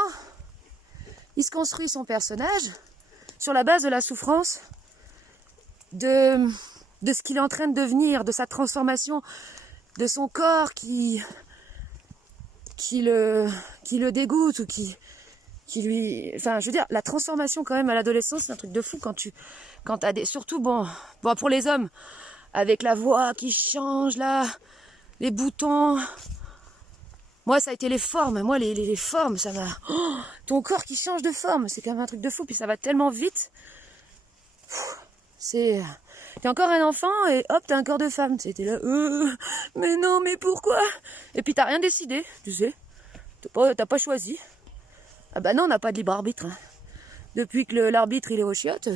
il se construit son personnage sur la base de la souffrance, de ce qu'il est en train de devenir, de sa transformation, de son corps qui le dégoûte ou qui lui... Enfin, je veux dire, la transformation quand même à l'adolescence, c'est un truc de fou quand t'as des... Surtout, bon, pour les hommes, avec la voix qui change, là, les boutons... Moi, ça a été les formes. Moi, les formes, ça m'a... Oh, ton corps qui change de forme, c'est quand même un truc de fou. Puis ça va tellement vite. C'est... T'es encore un enfant et hop, t'as un corps de femme. C'était là, mais non, mais pourquoi? Et puis t'as rien décidé, tu sais. T'as pas choisi. Ah bah non, on n'a pas de libre arbitre. Hein. Depuis que l'arbitre, il est aux chiottes.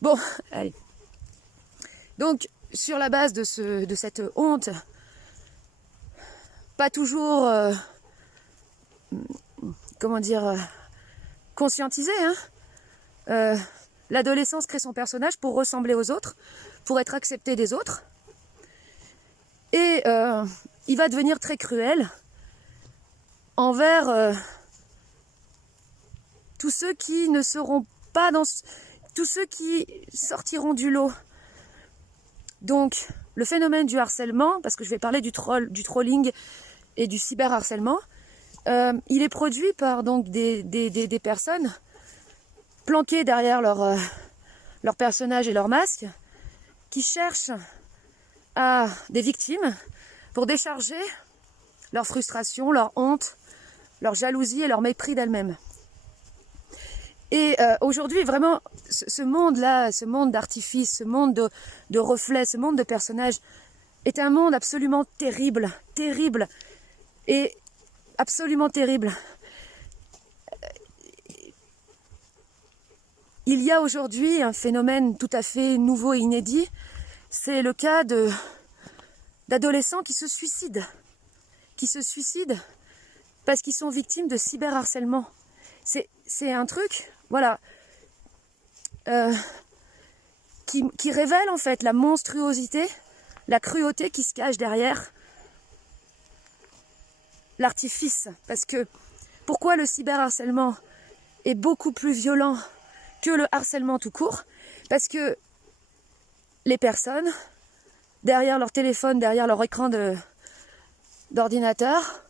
Bon, allez. Donc, sur la base de cette honte... pas toujours, conscientisé. Hein. L'adolescence crée son personnage pour ressembler aux autres, pour être accepté des autres. Et il va devenir très cruel envers tous ceux qui ne seront pas tous ceux qui sortiront du lot. Donc, le phénomène du harcèlement, parce que je vais parler du trolling et du cyberharcèlement, il est produit par donc des personnes planquées derrière leur personnage et leur masque, qui cherchent à des victimes pour décharger leur frustration, leur honte, leur jalousie et leur mépris d'elles-mêmes. Et aujourd'hui, vraiment, ce monde-là, ce monde d'artifice, ce monde de reflets, ce monde de personnages, est un monde absolument terrible, terrible, et absolument terrible. Il y a aujourd'hui un phénomène tout à fait nouveau et inédit, c'est le cas d'adolescents qui se suicident parce qu'ils sont victimes de cyberharcèlement. C'est un truc, voilà, qui révèle en fait la monstruosité, la cruauté qui se cache derrière l'artifice. Parce que pourquoi le cyberharcèlement est beaucoup plus violent que le harcèlement tout court? Parce que les personnes, derrière leur téléphone, derrière leur écran d'ordinateur,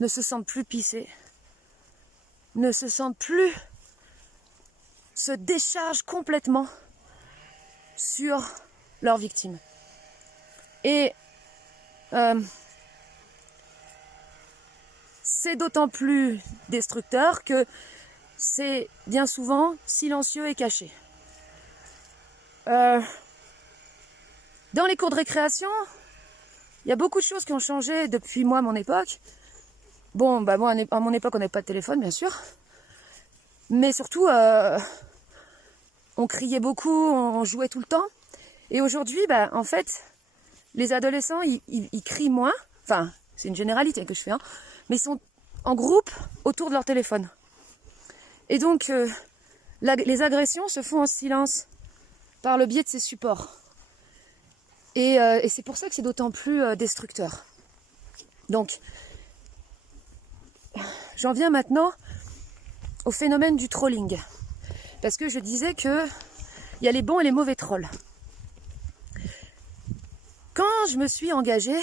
ne se sentent plus pissées, ne se sentent plus, se déchargent complètement sur leurs victimes. Et c'est d'autant plus destructeur que c'est bien souvent silencieux et caché. Dans les cours de récréation, il y a beaucoup de choses qui ont changé depuis mon époque. Bon, bah moi, à mon époque, on n'avait pas de téléphone, bien sûr. Mais surtout, on criait beaucoup, on jouait tout le temps. Et aujourd'hui, bah, en fait, les adolescents, ils crient moins. Enfin, c'est une généralité que je fais, hein. Mais ils sont en groupe autour de leur téléphone. Et donc, les agressions se font en silence par le biais de ces supports. Et c'est pour ça que c'est d'autant plus destructeur. Donc, j'en viens maintenant au phénomène du trolling. Parce que je disais que il y a les bons et les mauvais trolls. Quand je me suis engagée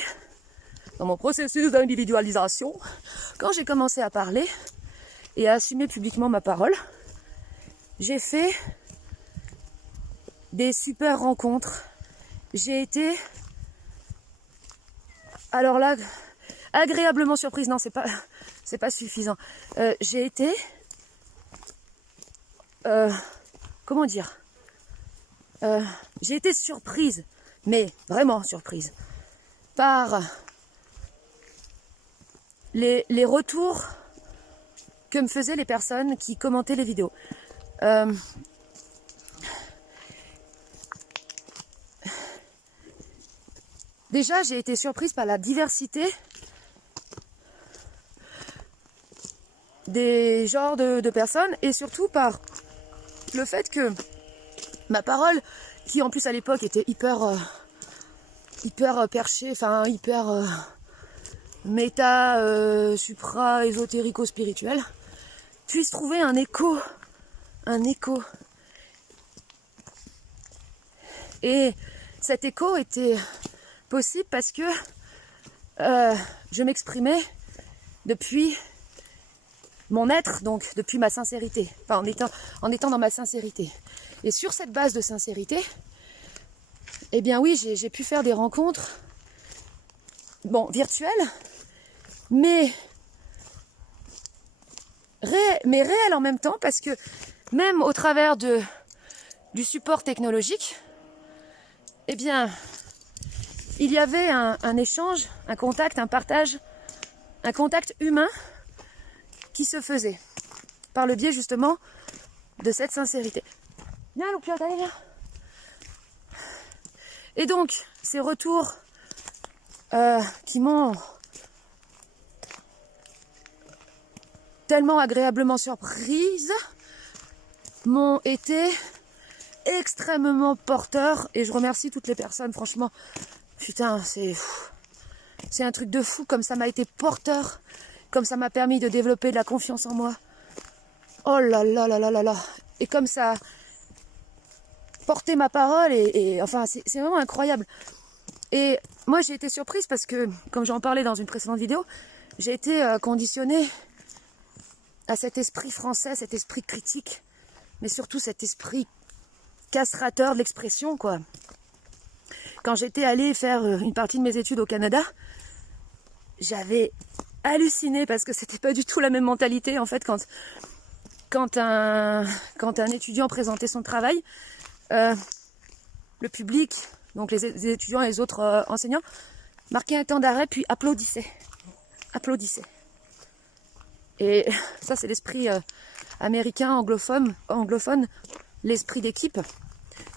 dans mon processus d'individualisation, quand j'ai commencé à parler et à assumer publiquement ma parole, j'ai fait des super rencontres. J'ai été, alors là, agréablement surprise. Non, c'est pas suffisant. J'ai été, comment dire, j'ai été surprise, mais vraiment surprise, par les retours que me faisaient les personnes qui commentaient les vidéos. Déjà, j'ai été surprise par la diversité des genres de personnes et surtout par le fait que ma parole, qui en plus à l'époque était hyper hyper perché, enfin hyper méta, supra, ésotérico-spirituel, puisse trouver un écho. Et cet écho était possible parce que je m'exprimais depuis mon être, donc depuis ma sincérité, enfin en étant dans ma sincérité. Et sur cette base de sincérité, eh bien oui, j'ai pu faire des rencontres, bon, virtuelles, mais réelles en même temps, parce que même au travers du support technologique, eh bien, il y avait un échange, un contact, un partage, un contact humain qui se faisait par le biais justement de cette sincérité. Viens, Loupiote, allez, viens. Et donc, ces retours qui m'ont tellement agréablement surprise m'ont été extrêmement porteurs, et je remercie toutes les personnes, franchement, putain, c'est un truc de fou, comme ça m'a été porteur, comme ça m'a permis de développer de la confiance en moi. Oh là là là là là là. Et comme ça a porté ma parole, et enfin, c'est vraiment incroyable. Et moi, j'ai été surprise parce que, comme j'en parlais dans une précédente vidéo, j'ai été conditionnée à cet esprit français, cet esprit critique, mais surtout cet esprit castrateur de l'expression, quoi. Quand j'étais allée faire une partie de mes études au Canada, j'avais halluciné parce que c'était pas du tout la même mentalité, en fait, quand un étudiant présentait son travail, le public, donc les étudiants et les autres enseignants, marquaient un temps d'arrêt puis applaudissaient. Et ça, c'est l'esprit américain, anglophone, l'esprit d'équipe,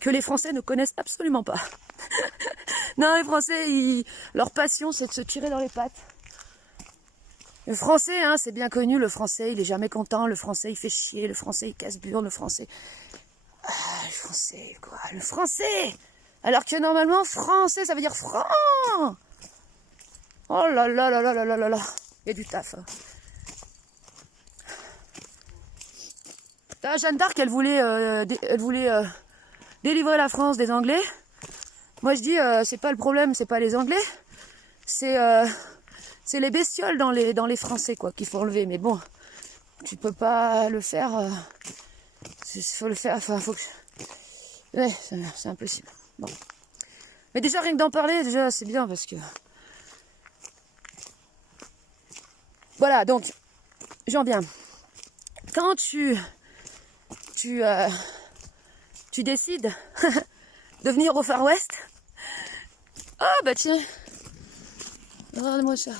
que les Français ne connaissent absolument pas. Non, les Français, leur passion, c'est de se tirer dans les pattes. Le Français, hein, c'est bien connu, le Français, il est jamais content, le Français, il fait chier, le Français, il casse-burne, le Français... Ah, le Français, quoi, le Français! Alors que normalement, Français, ça veut dire franc! Oh là là là là là là là là! Il y a du taf, hein. Jeanne d'Arc, elle voulait délivrer la France des Anglais. Moi, je dis, c'est pas le problème, c'est pas les Anglais, c'est les bestioles dans les Français, quoi, qu'il faut enlever. Mais bon, tu peux pas le faire. Faut le faire. Enfin, faut que. Ouais, c'est impossible. Bon. Mais déjà, rien que d'en parler, déjà, c'est bien parce que. Voilà, donc, j'en viens. Quand tu décides de venir au Far West. Ah bah tiens, regarde-moi ça.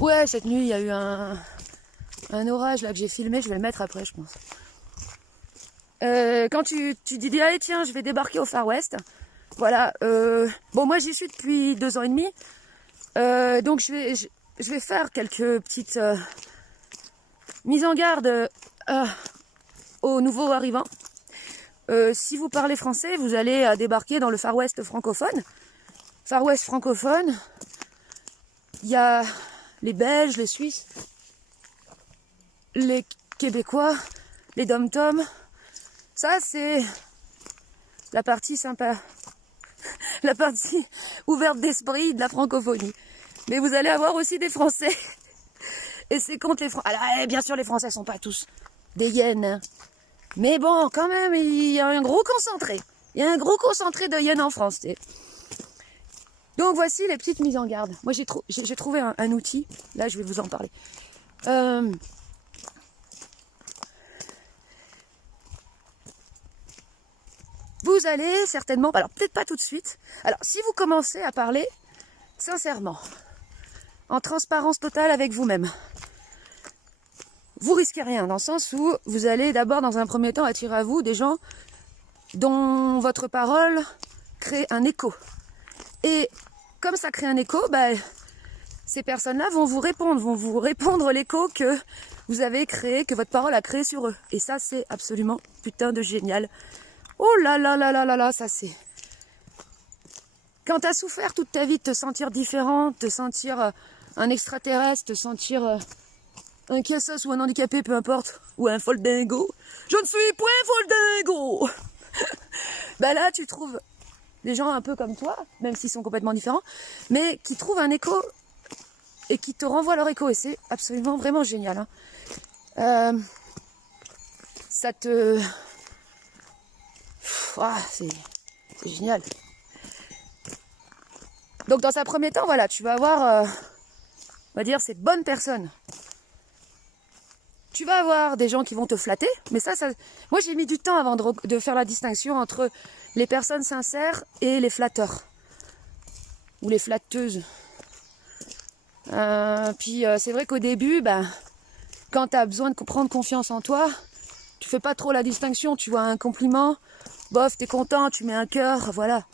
Ouais, cette nuit il y a eu un orage là que j'ai filmé, je vais le mettre après, je pense. Quand tu dis allez tiens, je vais débarquer au Far West. Voilà. Bon, moi j'y suis depuis 2 ans et demi, donc je vais faire quelques petites mises en garde aux nouveaux arrivants. Si vous parlez français, vous allez débarquer dans le Far West francophone. Far West francophone, il y a les Belges, les Suisses, les Québécois, les Dom-Tom. Ça, c'est la partie sympa, la partie ouverte d'esprit de la francophonie. Mais vous allez avoir aussi des Français. Et c'est contre les Français. Alors, bien sûr, les Français sont pas tous des hyènes, hein. Mais bon, quand même, il y a un gros concentré. Il y a un gros concentré de hyènes en France. T'sais. Donc voici les petites mises en garde. Moi j'ai trouvé un outil. Là je vais vous en parler. Vous allez certainement... Alors peut-être pas tout de suite. Alors si vous commencez à parler sincèrement, en transparence totale avec vous-même, vous risquez rien, dans le sens où vous allez d'abord dans un premier temps attirer à vous des gens dont votre parole crée un écho. Et comme ça crée un écho, bah, ces personnes-là vont vous répondre l'écho que vous avez créé, que votre parole a créé sur eux. Et ça, c'est absolument putain de génial. Oh là là là là là là, ça c'est... Quand tu as souffert toute ta vie de te sentir différent, de te sentir un extraterrestre, de te sentir un cassos ou un handicapé, peu importe, ou un foldingo, je ne suis point foldingo. Bah là, tu trouves des gens un peu comme toi, même s'ils sont complètement différents, mais qui trouvent un écho et qui te renvoient leur écho. Et c'est absolument vraiment génial. Hein. Ça te... c'est génial. Donc dans un premier temps, voilà, tu vas avoir, on va dire, ces bonnes personnes. Tu vas avoir des gens qui vont te flatter, mais ça moi j'ai mis du temps avant de faire la distinction entre les personnes sincères et les flatteurs. Ou les flatteuses. Puis c'est vrai qu'au début, quand tu as besoin de prendre confiance en toi, tu fais pas trop la distinction. Tu vois un compliment, bof, t'es content, tu mets un cœur, voilà.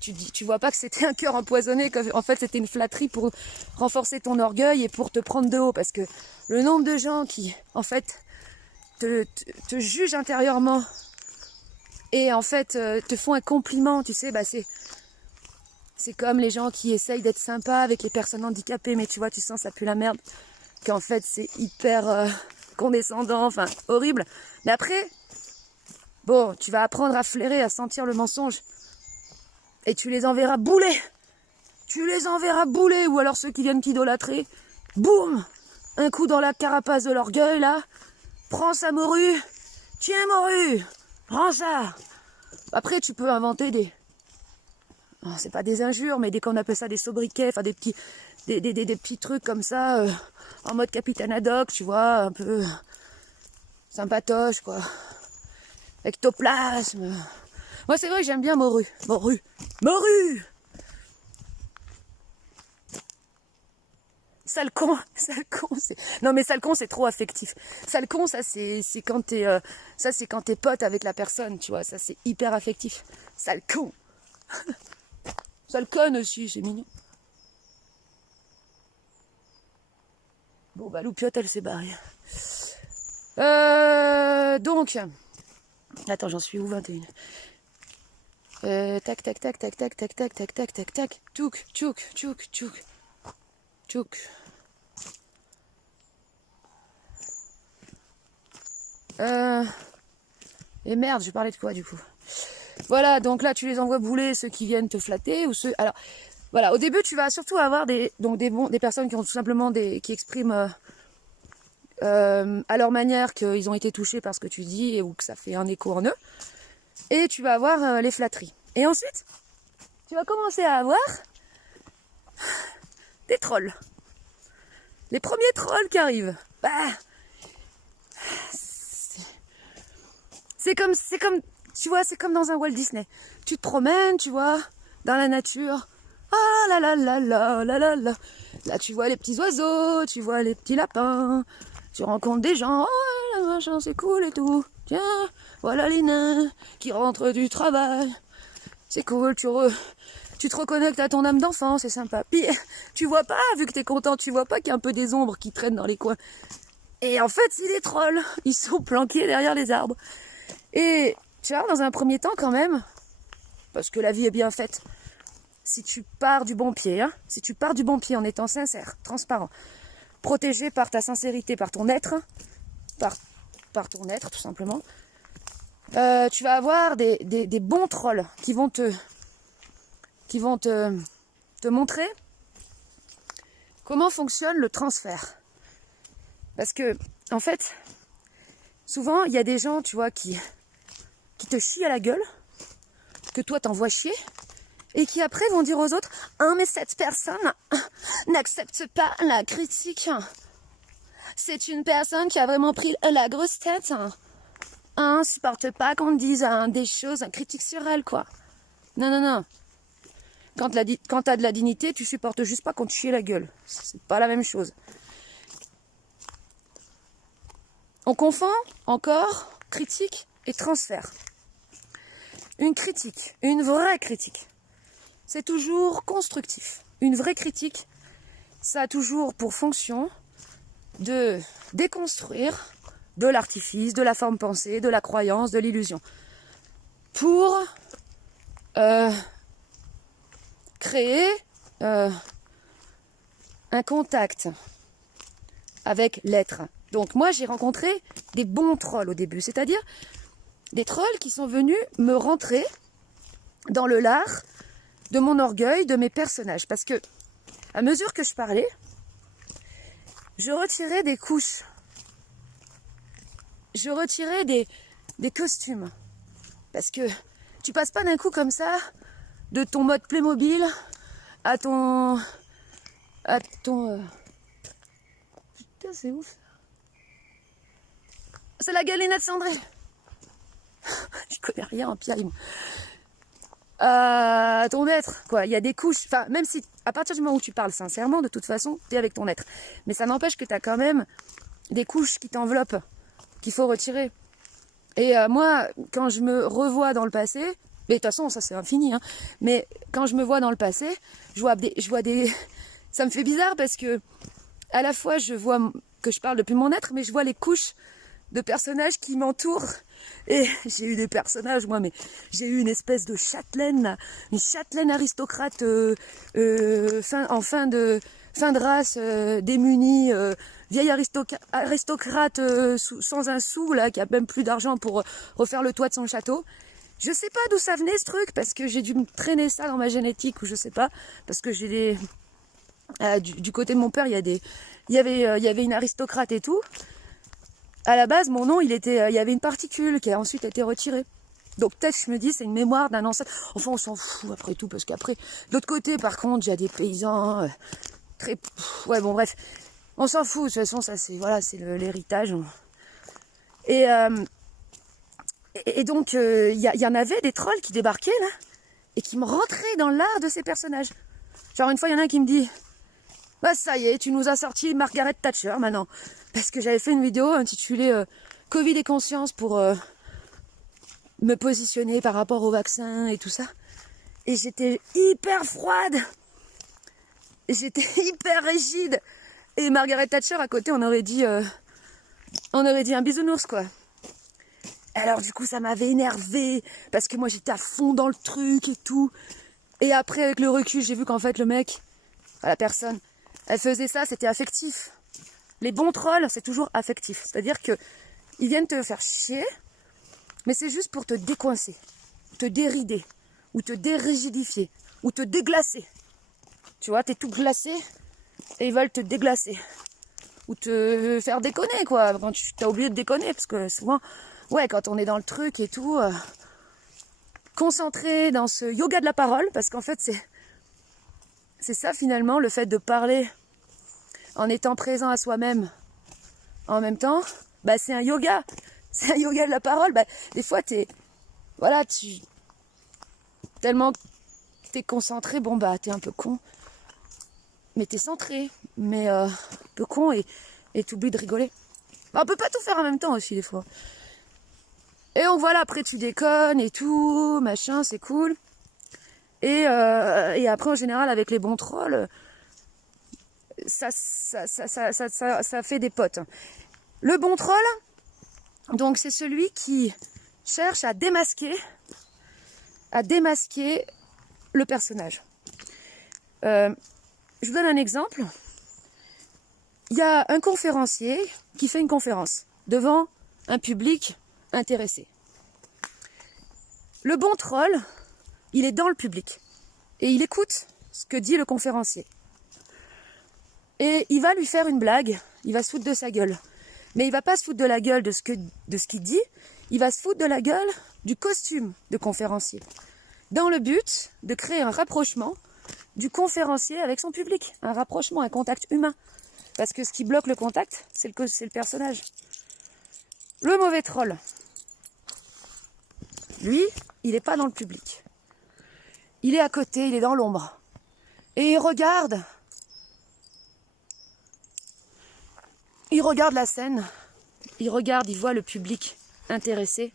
Tu vois pas que c'était un cœur empoisonné, qu'en fait c'était une flatterie pour renforcer ton orgueil et pour te prendre de haut. Parce que le nombre de gens qui, en fait, te jugent intérieurement et en fait te font un compliment, tu sais, c'est comme les gens qui essayent d'être sympas avec les personnes handicapées, mais tu vois, tu sens ça pue la merde, qu'en fait c'est hyper condescendant, enfin horrible. Mais après, bon, tu vas apprendre à flairer, à sentir le mensonge. Et tu les enverras bouler. Tu les enverras bouler. Ou alors ceux qui viennent t'idolâtrer. Boum. Un coup dans la carapace de l'orgueil, là. Prends ça, morue. Tiens, morue. Prends ça. Après, tu peux inventer des... Oh, c'est pas des injures, mais qu'on appelle ça des sobriquets. Enfin, des petits trucs comme ça. En mode Capitaine Haddock, tu vois. Un peu... sympatoche, quoi. Ectoplasme. Moi, c'est vrai que j'aime bien morue. Morue. Sale con, c'est... Non mais sale con, c'est trop affectif. Sale con, ça c'est quand t'es... ça c'est quand t'es pote avec la personne, tu vois. Ça c'est hyper affectif. Sale con. Sale conne aussi, c'est mignon. Bon bah Loupiote, elle s'est barrée. Donc... Attends, j'en suis où, 21. Tac, tac, tac, tac, tac, tac, tac, tac, tac, tac, tac. Tchouk, tchouk, tchouk, tchouk. Tchouk. Et merde, je parlais de quoi du coup? Voilà, donc là tu les envoies bouler, ceux qui viennent te flatter ou ceux. Alors voilà, au début tu vas surtout avoir des personnes qui ont tout simplement qui expriment à leur manière qu'ils ont été touchés par ce que tu dis ou que ça fait un écho en eux. Et tu vas avoir les flatteries. Et ensuite, tu vas commencer à avoir des trolls. Les premiers trolls qui arrivent. C'est comme, tu vois, c'est comme dans un Walt Disney. Tu te promènes, tu vois, dans la nature. Ah là là là là là là là. Là, tu vois les petits oiseaux, tu vois les petits lapins. Tu rencontres des gens. Oh là, machin, c'est cool et tout. Tiens, voilà les nains qui rentrent du travail. C'est cool, tu te reconnectes à ton âme d'enfant, c'est sympa. Puis, tu vois pas, vu que t'es content, tu vois pas qu'il y a un peu des ombres qui traînent dans les coins. Et en fait, c'est des trolls. Ils sont planqués derrière les arbres. Et tu vois, dans un premier temps quand même, parce que la vie est bien faite, si tu pars du bon pied, en étant sincère, transparent, protégé par ta sincérité, par ton être, par ton être tout simplement, tu vas avoir des bons trolls qui vont te montrer comment fonctionne le transfert. Parce que, en fait, souvent, il y a des gens, tu vois, qui te chient à la gueule, que toi t'envoies chier, et qui après vont dire aux autres « Ah, mais cette personne n'accepte pas la critique. C'est une personne qui a vraiment pris la grosse tête. Supporte pas qu'on dise des choses, critique sur elle, quoi. Non, non, non. Quand t'as de la dignité, tu supportes juste pas qu'on te chie la gueule. C'est pas la même chose. On confond encore critique et transfert. Une critique, une vraie critique, c'est toujours constructif. Une vraie critique, ça a toujours pour fonction de déconstruire de l'artifice, de la forme pensée, de la croyance, de l'illusion. Pour créer un contact avec l'être. Donc moi j'ai rencontré des bons trolls au début, c'est-à-dire des trolls qui sont venus me rentrer dans le lard de mon orgueil, de mes personnages. Parce que à mesure que je parlais, je retirais des couches, je retirais des costumes. Parce que tu passes pas d'un coup comme ça de ton mode Playmobil à ton... Putain, c'est ouf. C'est la galinette cendrée. Je connais rien en pierre. Ton être, quoi. Il y a des couches. Enfin, même si, à partir du moment où tu parles sincèrement, de toute façon, tu es avec ton être. Mais ça n'empêche que tu as quand même des couches qui t'enveloppent, qu'il faut retirer. Et moi, quand je me revois dans le passé, mais de toute façon, ça c'est infini, hein, mais quand je me vois dans le passé, je vois des... Ça me fait bizarre parce que, à la fois, je vois que je parle depuis mon être, mais je vois les couches de personnages qui m'entourent. Et j'ai eu des personnages, moi, mais j'ai eu une espèce de châtelaine, une châtelaine aristocrate fin de race, démunie, vieille aristocrate sans un sou, là, qui a même plus d'argent pour refaire le toit de son château. Je sais pas d'où ça venait ce truc, parce que j'ai dû me traîner ça dans ma génétique, ou je sais pas, parce que j'ai des... du côté de mon père, il y avait une aristocrate et tout. À la base, mon nom, il y avait une particule qui a ensuite été retirée. Donc peut-être, je me dis, c'est une mémoire d'un ancêtre. Enfin, on s'en fout après tout, parce qu'après, de l'autre côté, par contre, j'ai des paysans très... Ouais, bon, bref, on s'en fout. De toute façon, ça, c'est l'héritage. Et donc, il y en avait des trolls qui débarquaient, là, et qui me rentraient dans l'art de ces personnages. Genre, une fois, il y en a un qui me dit... Bah ça y est, tu nous as sorti Margaret Thatcher maintenant. Parce que j'avais fait une vidéo intitulée Covid et conscience pour me positionner par rapport au vaccin et tout ça. Et j'étais hyper froide. J'étais hyper rigide. Et Margaret Thatcher à côté, on aurait dit un bisounours quoi. Alors du coup ça m'avait énervé parce que moi j'étais à fond dans le truc et tout. Et après avec le recul, j'ai vu qu'en fait le mec, la personne, elle faisait ça, c'était affectif. Les bons trolls, c'est toujours affectif. C'est-à-dire que ils viennent te faire chier, mais c'est juste pour te décoincer, te dérider, ou te dérigidifier, ou te déglacer. Tu vois, t'es tout glacé, et ils veulent te déglacer. Ou te faire déconner, quoi, quand tu t'as oublié de déconner, parce que souvent, ouais, quand on est dans le truc et tout, concentré dans ce yoga de la parole, parce qu'en fait, c'est ça finalement, le fait de parler en étant présent à soi-même en même temps, bah c'est un yoga. C'est un yoga de la parole. Bah, des fois, tellement t'es concentré, bon bah t'es un peu con. Mais t'es centré, mais un peu con et t'oublies de rigoler. Bah, on peut pas tout faire en même temps aussi des fois. Et donc voilà, après tu déconnes et tout, machin, c'est cool. Et après en général avec les bons trolls, ça fait des potes. Le bon troll, donc c'est celui qui cherche à démasquer le personnage. Je vous donne un exemple. Il y a un conférencier qui fait une conférence devant un public intéressé. Le bon troll, il est dans le public et il écoute ce que dit le conférencier. Et il va lui faire une blague, il va se foutre de sa gueule. Mais il va pas se foutre de la gueule de ce qu'il dit, il va se foutre de la gueule du costume de conférencier. Dans le but de créer un rapprochement du conférencier avec son public. Un rapprochement, un contact humain. Parce que ce qui bloque le contact, c'est le personnage. Le mauvais troll, lui, il n'est pas dans le public. Il est à côté, il est dans l'ombre. Et il regarde la scène, il voit le public intéressé.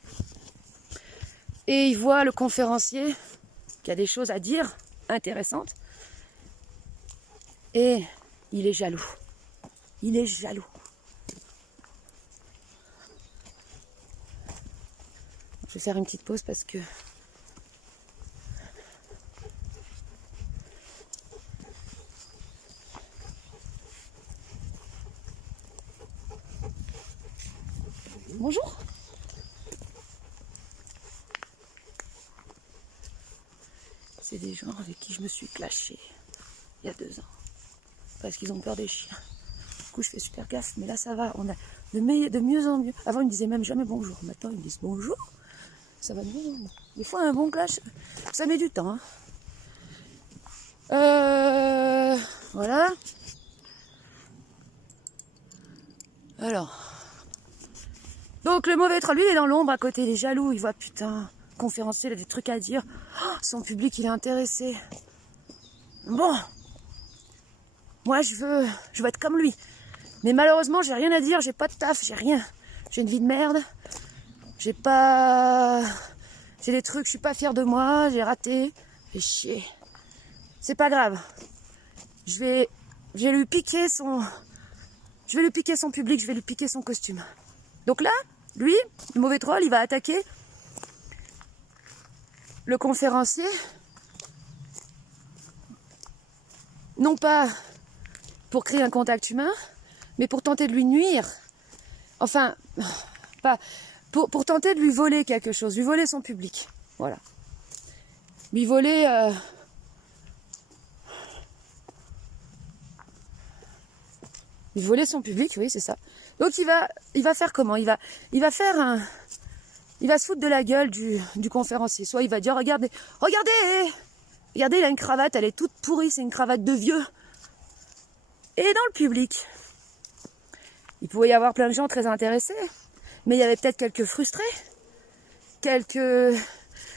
Et il voit le conférencier qui a des choses à dire intéressantes. Et il est jaloux. Il est jaloux. Je vais faire une petite pause parce que Bonjour. C'est des gens avec qui je me suis clashée il y a 2 ans. Parce qu'ils ont peur des chiens. Du coup, je fais super gaffe, mais là, ça va. On a de mieux en mieux. Avant, ils me disaient même jamais bonjour. Maintenant, ils me disent bonjour. Ça va de mieux en mieux. Des fois, un bon clash, ça met du temps. Hein. Voilà. Alors. Donc, le mauvais troll, lui, il est dans l'ombre à côté. Il est jaloux. Il voit, putain, conférencier, il a des trucs à dire. Oh, son public, il est intéressé. Bon. Moi, je veux être comme lui. Mais malheureusement, j'ai rien à dire, j'ai pas de taf, j'ai rien. J'ai une vie de merde. J'ai des trucs, je suis pas fière de moi, j'ai raté. J'ai chier. C'est pas grave. Je vais lui piquer son public, je vais lui piquer son costume. Donc là, lui, le mauvais troll, il va attaquer le conférencier. Non pas pour créer un contact humain, mais pour tenter de lui nuire. Enfin, pas pour tenter de lui voler quelque chose, lui voler son public. Voilà. Lui voler... lui voler son public, oui, c'est ça. Donc il va faire comment ? Il va se foutre de la gueule du conférencier. Soit il va dire, regardez, il a une cravate, elle est toute pourrie, c'est une cravate de vieux. Et dans le public, il pouvait y avoir plein de gens très intéressés, mais il y avait peut-être quelques frustrés, quelques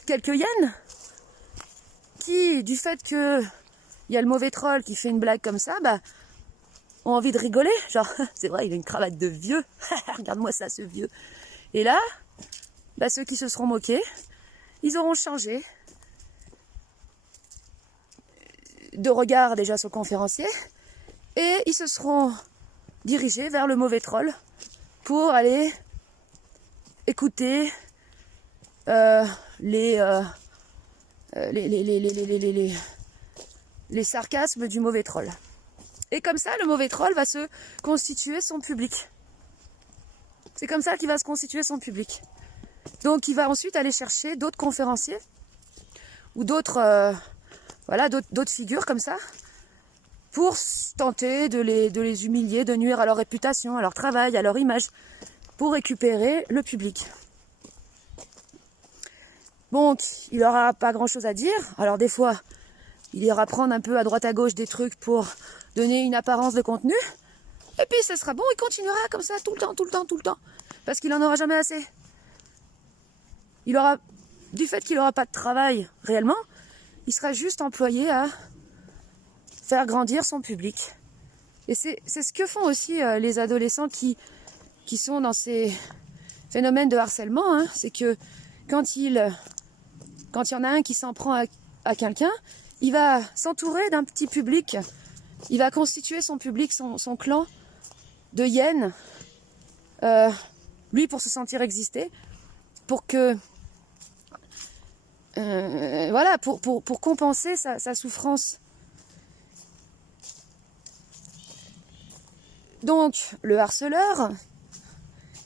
hyènes, qui, du fait que il y a le mauvais troll qui fait une blague comme ça, ont envie de rigoler. Genre, c'est vrai, il a une cravate de vieux, regarde-moi ça, ce vieux. Et là, ceux qui se seront moqués, ils auront changé de regard déjà sur le conférencier, et ils se seront dirigés vers le mauvais troll pour aller écouter les sarcasmes du mauvais troll. Et comme ça, le mauvais troll va se constituer son public. C'est comme ça qu'il va se constituer son public. Donc il va ensuite aller chercher d'autres conférenciers ou d'autres figures comme ça, pour tenter de les humilier, de nuire à leur réputation, à leur travail, à leur image, pour récupérer le public. Donc, il n'aura pas grand-chose à dire. Alors des fois, il ira prendre un peu à droite à gauche des trucs pour donner une apparence de contenu. Et puis, ce sera bon, il continuera comme ça tout le temps. Parce qu'il n'en aura jamais assez. Du fait qu'il n'aura pas de travail réellement, il sera juste employé à faire grandir son public. Et c'est ce que font aussi les adolescents qui sont dans ces phénomènes de harcèlement. Hein. C'est que quand il y en a un qui s'en prend à quelqu'un, il va s'entourer d'un petit public. Il va constituer son public, son clan de hyènes. Lui, pour se sentir exister, pour que... pour compenser sa souffrance. Donc, le harceleur,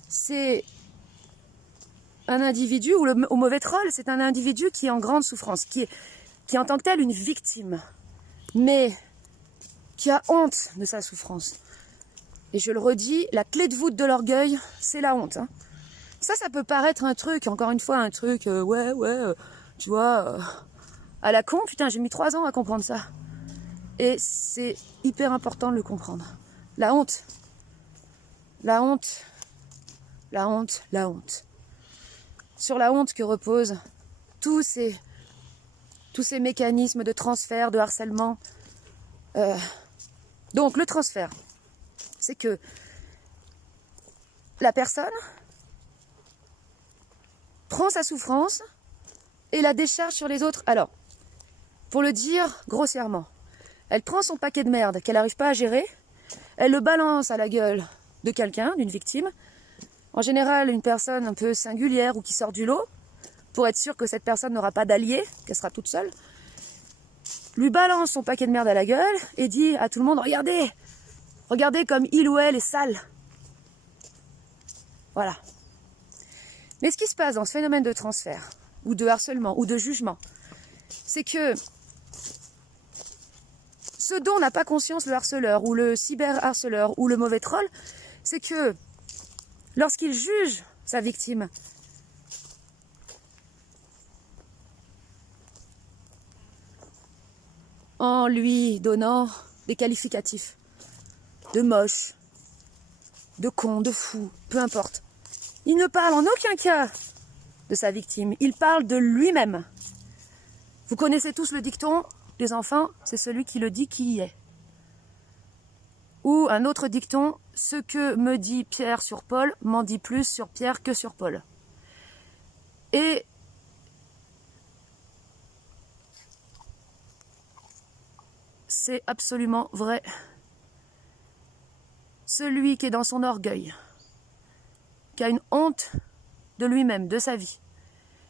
c'est un individu, ou le mauvais troll, c'est un individu qui est en grande souffrance, qui est en tant que tel une victime, mais qui a honte de sa souffrance. Et je le redis, la clé de voûte de l'orgueil, c'est la honte. Hein. Ça peut paraître un truc, encore une fois, tu vois, à la con, putain, j'ai mis 3 ans à comprendre ça. Et c'est hyper important de le comprendre. La honte. Sur la honte que reposent tous ces mécanismes de transfert, de harcèlement. Donc le transfert, c'est que la personne prend sa souffrance et la décharge sur les autres. Alors, pour le dire grossièrement, elle prend son paquet de merde qu'elle n'arrive pas à gérer, elle le balance à la gueule de quelqu'un, d'une victime, en général une personne un peu singulière ou qui sort du lot, pour être sûr que cette personne n'aura pas d'allié, qu'elle sera toute seule, lui balance son paquet de merde à la gueule et dit à tout le monde, regardez comme il ou elle est sale. Voilà. Mais ce qui se passe dans ce phénomène de transfert, ou de harcèlement, ou de jugement, c'est que ce dont n'a pas conscience le harceleur, ou le cyberharceleur, ou le mauvais troll, c'est que lorsqu'il juge sa victime, en lui donnant des qualificatifs de moche, de con, de fou, peu importe. Il ne parle en aucun cas de sa victime, il parle de lui-même. Vous connaissez tous le dicton, les enfants, c'est celui qui le dit qui y est. Ou un autre dicton, ce que me dit Pierre sur Paul m'en dit plus sur Pierre que sur Paul. Et c'est absolument vrai. Celui qui est dans son orgueil, qui a une honte de lui-même, de sa vie,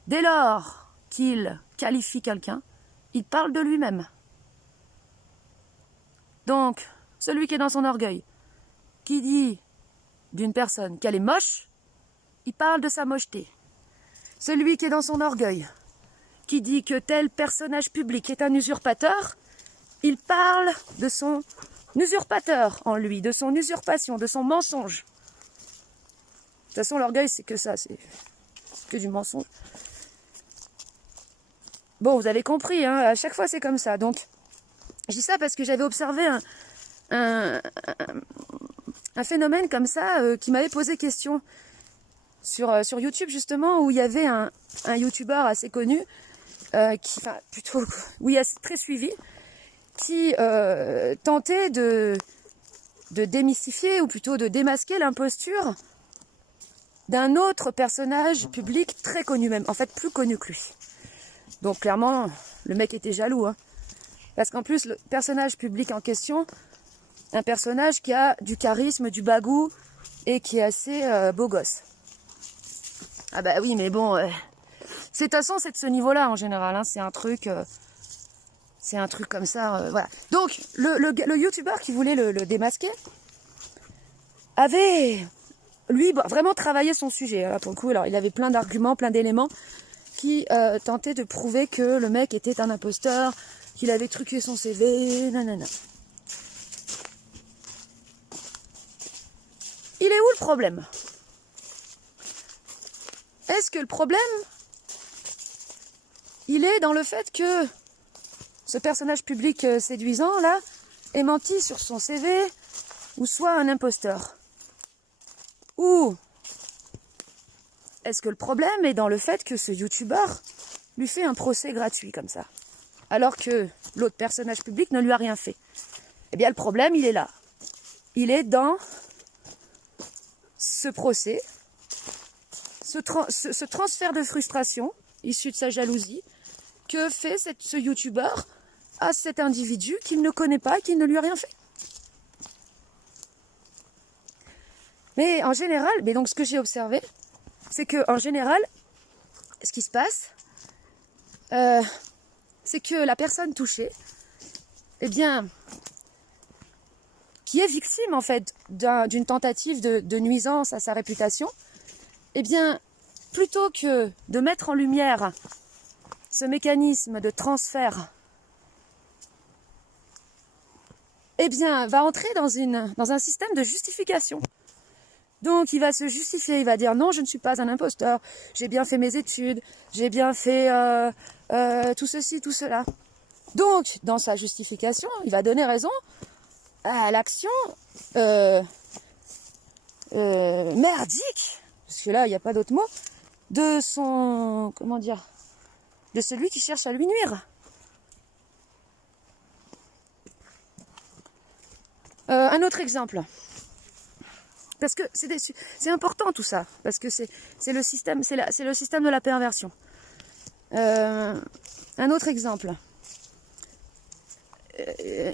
dès lors qu'il qualifie quelqu'un, il parle de lui-même. Donc, celui qui est dans son orgueil, qui dit d'une personne qu'elle est moche, il parle de sa mocheté. Celui qui est dans son orgueil, qui dit que tel personnage public est un usurpateur, il parle de son usurpateur en lui, de son usurpation, de son mensonge. De toute façon, l'orgueil, c'est que ça, c'est que du mensonge. Bon, vous avez compris, hein, à chaque fois, c'est comme ça. Donc, je dis ça parce que j'avais observé un phénomène comme ça qui m'avait posé question sur YouTube, justement, où il y avait un YouTuber assez connu, très suivi, qui tentait de démystifier, ou plutôt de démasquer l'imposture d'un autre personnage public très connu même, en fait plus connu que lui. Donc clairement, le mec était jaloux, hein, parce qu'en plus, le personnage public en question, un personnage qui a du charisme, du bagou, et qui est assez beau gosse. Ah bah oui, mais bon, de toute façon, c'est de ce niveau-là en général, hein, c'est un truc comme ça, voilà. Donc, le youtubeur qui voulait le démasquer avait, lui, vraiment travaillé son sujet. Hein, pour le coup, alors, il avait plein d'arguments, plein d'éléments qui tentaient de prouver que le mec était un imposteur, qu'il avait truqué son CV, nanana. Il est où le problème? Est-ce que le problème, il est dans le fait que ce personnage public séduisant, là, ait menti sur son CV, ou soit un imposteur? Ou est-ce que le problème est dans le fait que ce youtubeur lui fait un procès gratuit comme ça, alors que l'autre personnage public ne lui a rien fait? Eh bien, le problème, il est là. Il est dans ce procès, ce transfert de frustration issu de sa jalousie que fait ce youtubeur à cet individu qu'il ne connaît pas et qui ne lui a rien fait. Mais en général, donc ce que j'ai observé, c'est que en général, ce qui se passe, c'est que la personne touchée, eh bien, qui est victime en fait d'une tentative de nuisance à sa réputation, eh bien, plutôt que de mettre en lumière ce mécanisme de transfert, eh bien, va entrer dans un système de justification. Donc, il va se justifier, il va dire non, je ne suis pas un imposteur, j'ai bien fait mes études, j'ai bien fait tout ceci, tout cela. Donc, dans sa justification, il va donner raison à l'action merdique, parce que là, il n'y a pas d'autre mot, de son, de celui qui cherche à lui nuire. Un autre exemple. Parce que c'est important tout ça, parce que c'est le système, c'est le système de la perversion. Un autre exemple.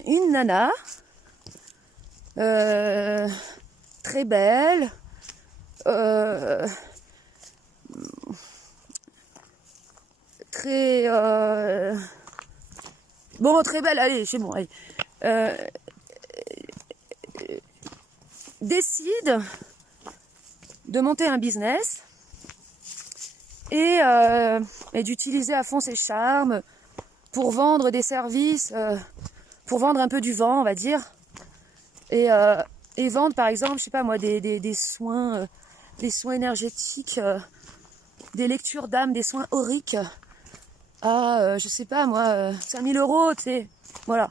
Une nana, très belle, très très belle, allez, c'est bon, allez. Décide de monter un business et d'utiliser à fond ses charmes pour vendre des services, pour vendre un peu du vent, on va dire, et vendre par exemple, je sais pas moi, des soins énergétiques, des lectures d'âme, des soins auriques à, je sais pas moi, 5000 euros, tu sais, voilà.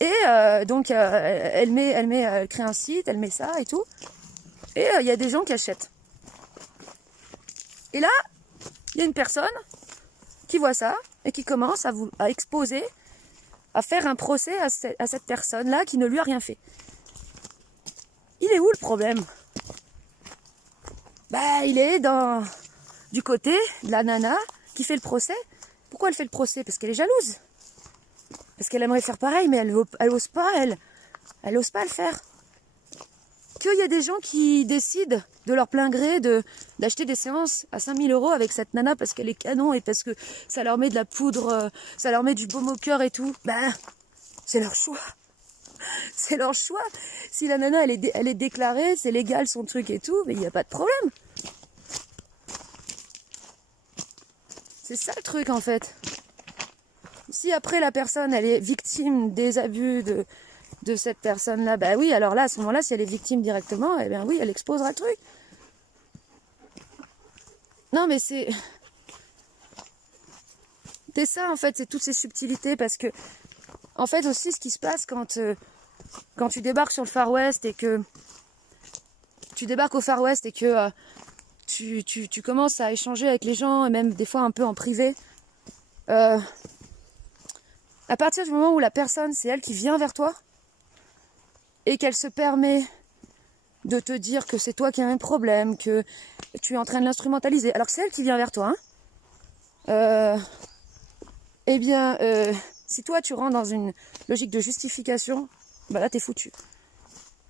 Et donc elle crée un site, elle met ça et tout, et il y a des gens qui achètent. Et là, il y a une personne qui voit ça et qui commence à exposer, à faire un procès à cette personne-là qui ne lui a rien fait. Il est où le problème? Bah, il est du côté de la nana qui fait le procès. Pourquoi elle fait le procès? Parce qu'elle est jalouse. Parce qu'elle aimerait faire pareil, mais elle ose pas, elle ose pas le faire. Qu'il y a des gens qui décident de leur plein gré d'acheter des séances à 5000 euros avec cette nana parce qu'elle est canon et parce que ça leur met de la poudre, ça leur met du baume au cœur et tout. Ben, c'est leur choix. C'est leur choix. Si la nana, elle est déclarée, c'est légal son truc et tout, mais il n'y a pas de problème. C'est ça le truc en fait. Si après la personne, elle est victime des abus de cette personne-là, bah oui, alors là, à ce moment-là, si elle est victime directement, eh bien oui, elle exposera le truc. Non, mais c'est ça, en fait, c'est toutes ces subtilités, parce que, en fait, aussi, ce qui se passe quand tu débarques sur le Far West et que tu débarques au Far West et que tu commences à échanger avec les gens, et même des fois un peu en privé, à partir du moment où la personne, c'est elle qui vient vers toi, et qu'elle se permet de te dire que c'est toi qui as un problème, que tu es en train de l'instrumentaliser, alors que c'est elle qui vient vers toi, eh bien, si toi tu rentres dans une logique de justification, bah là t'es foutu.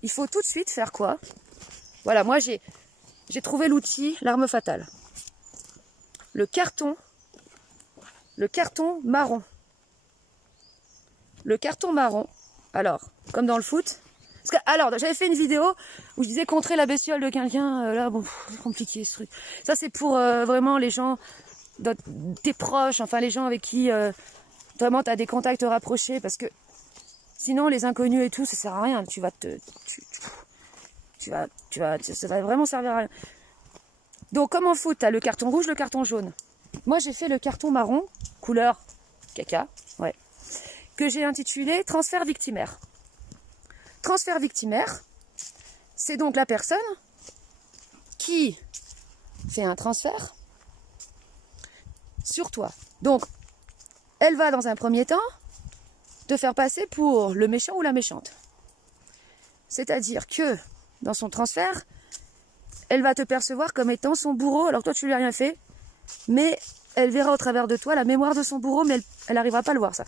Il faut tout de suite faire quoi? Voilà, moi j'ai trouvé l'outil, l'arme fatale. Le carton marron. Le carton marron, alors, comme dans le foot. Alors, j'avais fait une vidéo où je disais contrer la bestiole de quelqu'un. Là, bon, c'est compliqué ce truc. Ça, c'est pour vraiment les gens, tes proches, enfin les gens avec qui vraiment tu as des contacts rapprochés. Parce que sinon, les inconnus et tout, ça sert à rien. Ça va vraiment servir à rien. Donc, comme en foot, tu as le carton rouge, le carton jaune. Moi, j'ai fait le carton marron, couleur caca, ouais, que j'ai intitulé transfert victimaire. Transfert victimaire, c'est donc la personne qui fait un transfert sur toi. Donc, elle va dans un premier temps te faire passer pour le méchant ou la méchante. C'est-à-dire que, dans son transfert, elle va te percevoir comme étant son bourreau, alors toi tu lui as rien fait, mais elle verra au travers de toi la mémoire de son bourreau, mais elle n'arrivera pas à le voir ça.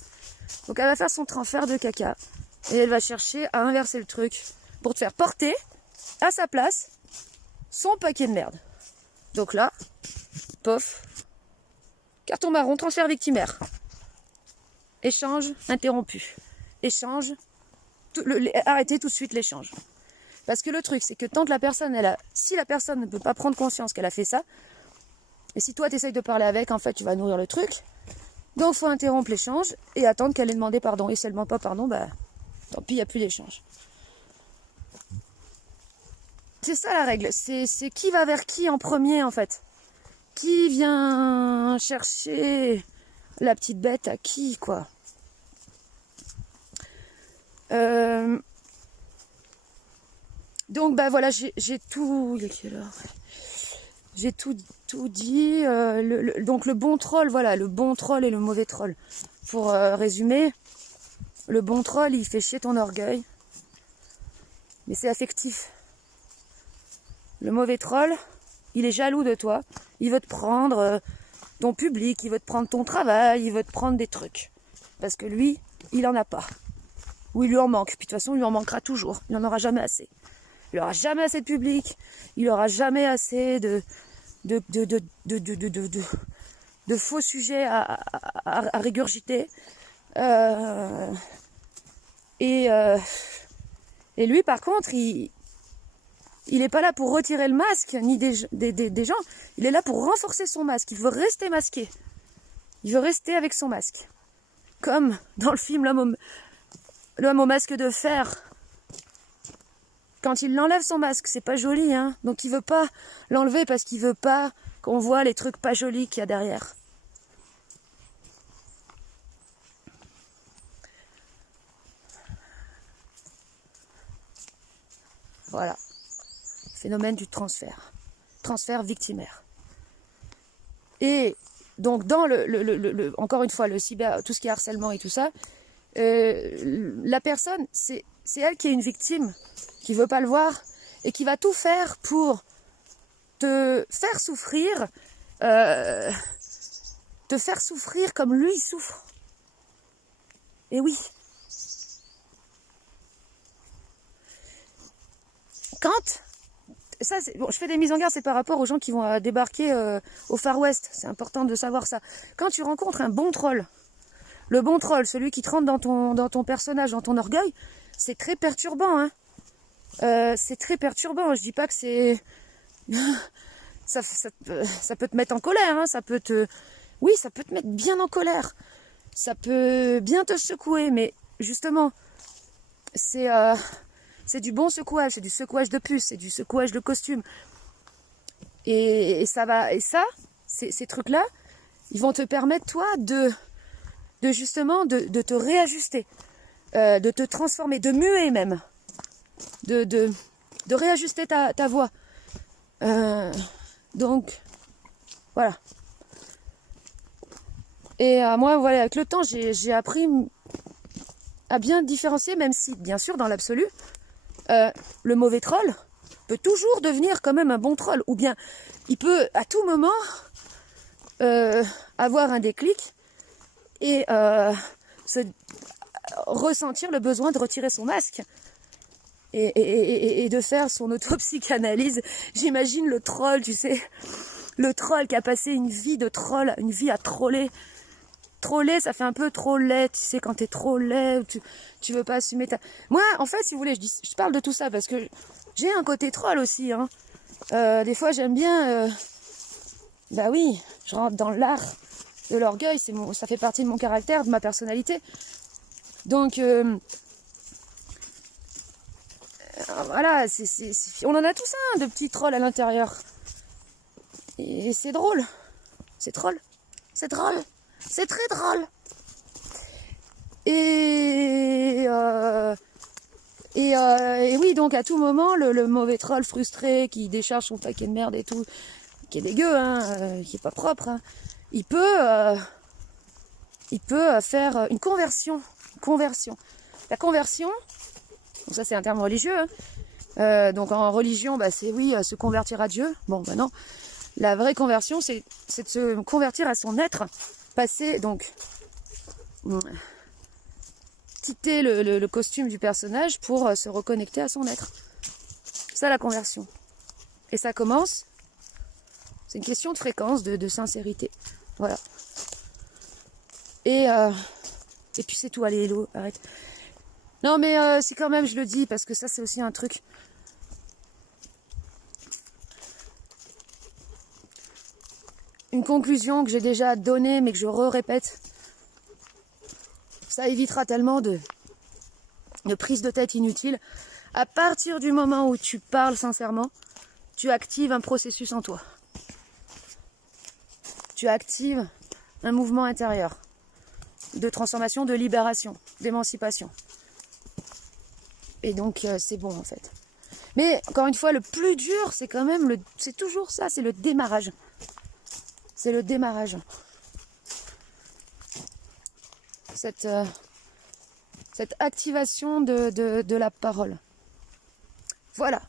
Donc elle va faire son transfert de caca, et elle va chercher à inverser le truc pour te faire porter à sa place son paquet de merde. Donc là, pof, carton marron, transfert victimaire. Échange interrompu. Échange, arrêtez tout de suite l'échange. Parce que le truc, c'est que tant que si la personne ne peut pas prendre conscience qu'elle a fait ça, et si toi tu essayes de parler avec, en fait tu vas nourrir le truc. Donc il faut interrompre l'échange et attendre qu'elle ait demandé pardon. Et si elle ne demande pas pardon, bah tant pis, il n'y a plus d'échange. C'est ça la règle, c'est qui va vers qui en premier en fait. Qui vient chercher la petite bête à qui, quoi. Donc bah voilà, j'ai tout... Il est quelle heure? J'ai tout dit. Donc le bon troll, voilà, le bon troll et le mauvais troll. Pour résumer, le bon troll, il fait chier ton orgueil. Mais c'est affectif. Le mauvais troll, il est jaloux de toi. Il veut te prendre ton public, il veut te prendre ton travail, il veut te prendre des trucs. Parce que lui, il en a pas. Ou il lui en manque. Puis de toute façon, il lui en manquera toujours. Il n'en aura jamais assez. Il n'aura jamais assez de public. Il n'aura jamais assez de faux sujets à régurgiter. Et lui, par contre, il il n'est pas là pour retirer le masque, ni des gens. Il est là pour renforcer son masque. Il veut rester masqué. Il veut rester avec son masque. Comme dans le film L'homme au masque de fer. Quand il enlève son masque, c'est pas joli, hein. Donc il veut pas l'enlever parce qu'il veut pas qu'on voit les trucs pas jolis qu'il y a derrière. Voilà. Phénomène du transfert. Transfert victimaire. Et donc dans encore une fois, le cyber, tout ce qui est harcèlement et tout ça, la personne, c'est elle qui est une victime, qui veut pas le voir, et qui va tout faire pour te faire souffrir, comme lui souffre. Et oui. Bon, je fais des mises en garde, c'est par rapport aux gens qui vont débarquer au Far West. C'est important de savoir ça. Quand tu rencontres un bon troll, le bon troll, celui qui te rentre dans ton personnage, dans ton orgueil, c'est très perturbant. Hein. C'est très perturbant. Je dis pas que c'est... ça peut te mettre en colère. Hein. Oui, ça peut te mettre bien en colère. Ça peut bien te secouer. Mais justement, c'est du bon secouage. C'est du secouage de puce. C'est du secouage de costume. Et ça va... Et ça, ces trucs-là, ils vont te permettre, toi, de justement de te réajuster, de te transformer, de muer même, de réajuster ta voix. Donc voilà. Et moi, voilà, avec le temps, j'ai appris à bien différencier, même si, bien sûr, dans l'absolu, le mauvais troll peut toujours devenir quand même un bon troll, ou bien il peut à tout moment avoir un déclic et ressentir le besoin de retirer son masque et de faire son autopsychanalyse. J'imagine le troll, tu sais, le troll qui a passé une vie de troll, une vie à troller. Troller, ça fait un peu trop laid, tu sais, quand t'es trop laid, tu veux pas assumer ta... Moi, en fait, si vous voulez, je parle de tout ça parce que j'ai un côté troll aussi, hein. Des fois, j'aime bien... Bah oui, je rentre dans l'art de l'orgueil, ça fait partie de mon caractère, de ma personnalité. Donc, voilà, on en a tous un de petits trolls à l'intérieur. Et c'est drôle. C'est drôle. C'est drôle. C'est très drôle. Et oui, donc à tout moment, le mauvais troll frustré qui décharge son paquet de merde et tout, qui est dégueu, hein, qui est pas propre, hein, il peut faire une conversion. La conversion, donc ça c'est un terme religieux, hein, donc en religion, bah, c'est oui, se convertir à Dieu. Bon, bah non. La vraie conversion, c'est de se convertir à son être, passer, donc, quitter le costume du personnage pour se reconnecter à son être. Ça, la conversion. Et ça commence, c'est une question de fréquence, de sincérité. Voilà. Et puis c'est tout, allez, hello, arrête. Non, mais c'est quand même, je le dis, parce que ça, c'est aussi un truc. Une conclusion que j'ai déjà donnée, mais que je répète. Ça évitera tellement de prise de tête inutile. À partir du moment où tu parles sincèrement, tu actives un processus en toi. Tu actives un mouvement intérieur de transformation, de libération, d'émancipation. Et donc, c'est bon, en fait. Mais, encore une fois, le plus dur, c'est quand même c'est toujours ça, c'est le démarrage. C'est le démarrage. Cette activation de la parole. Voilà.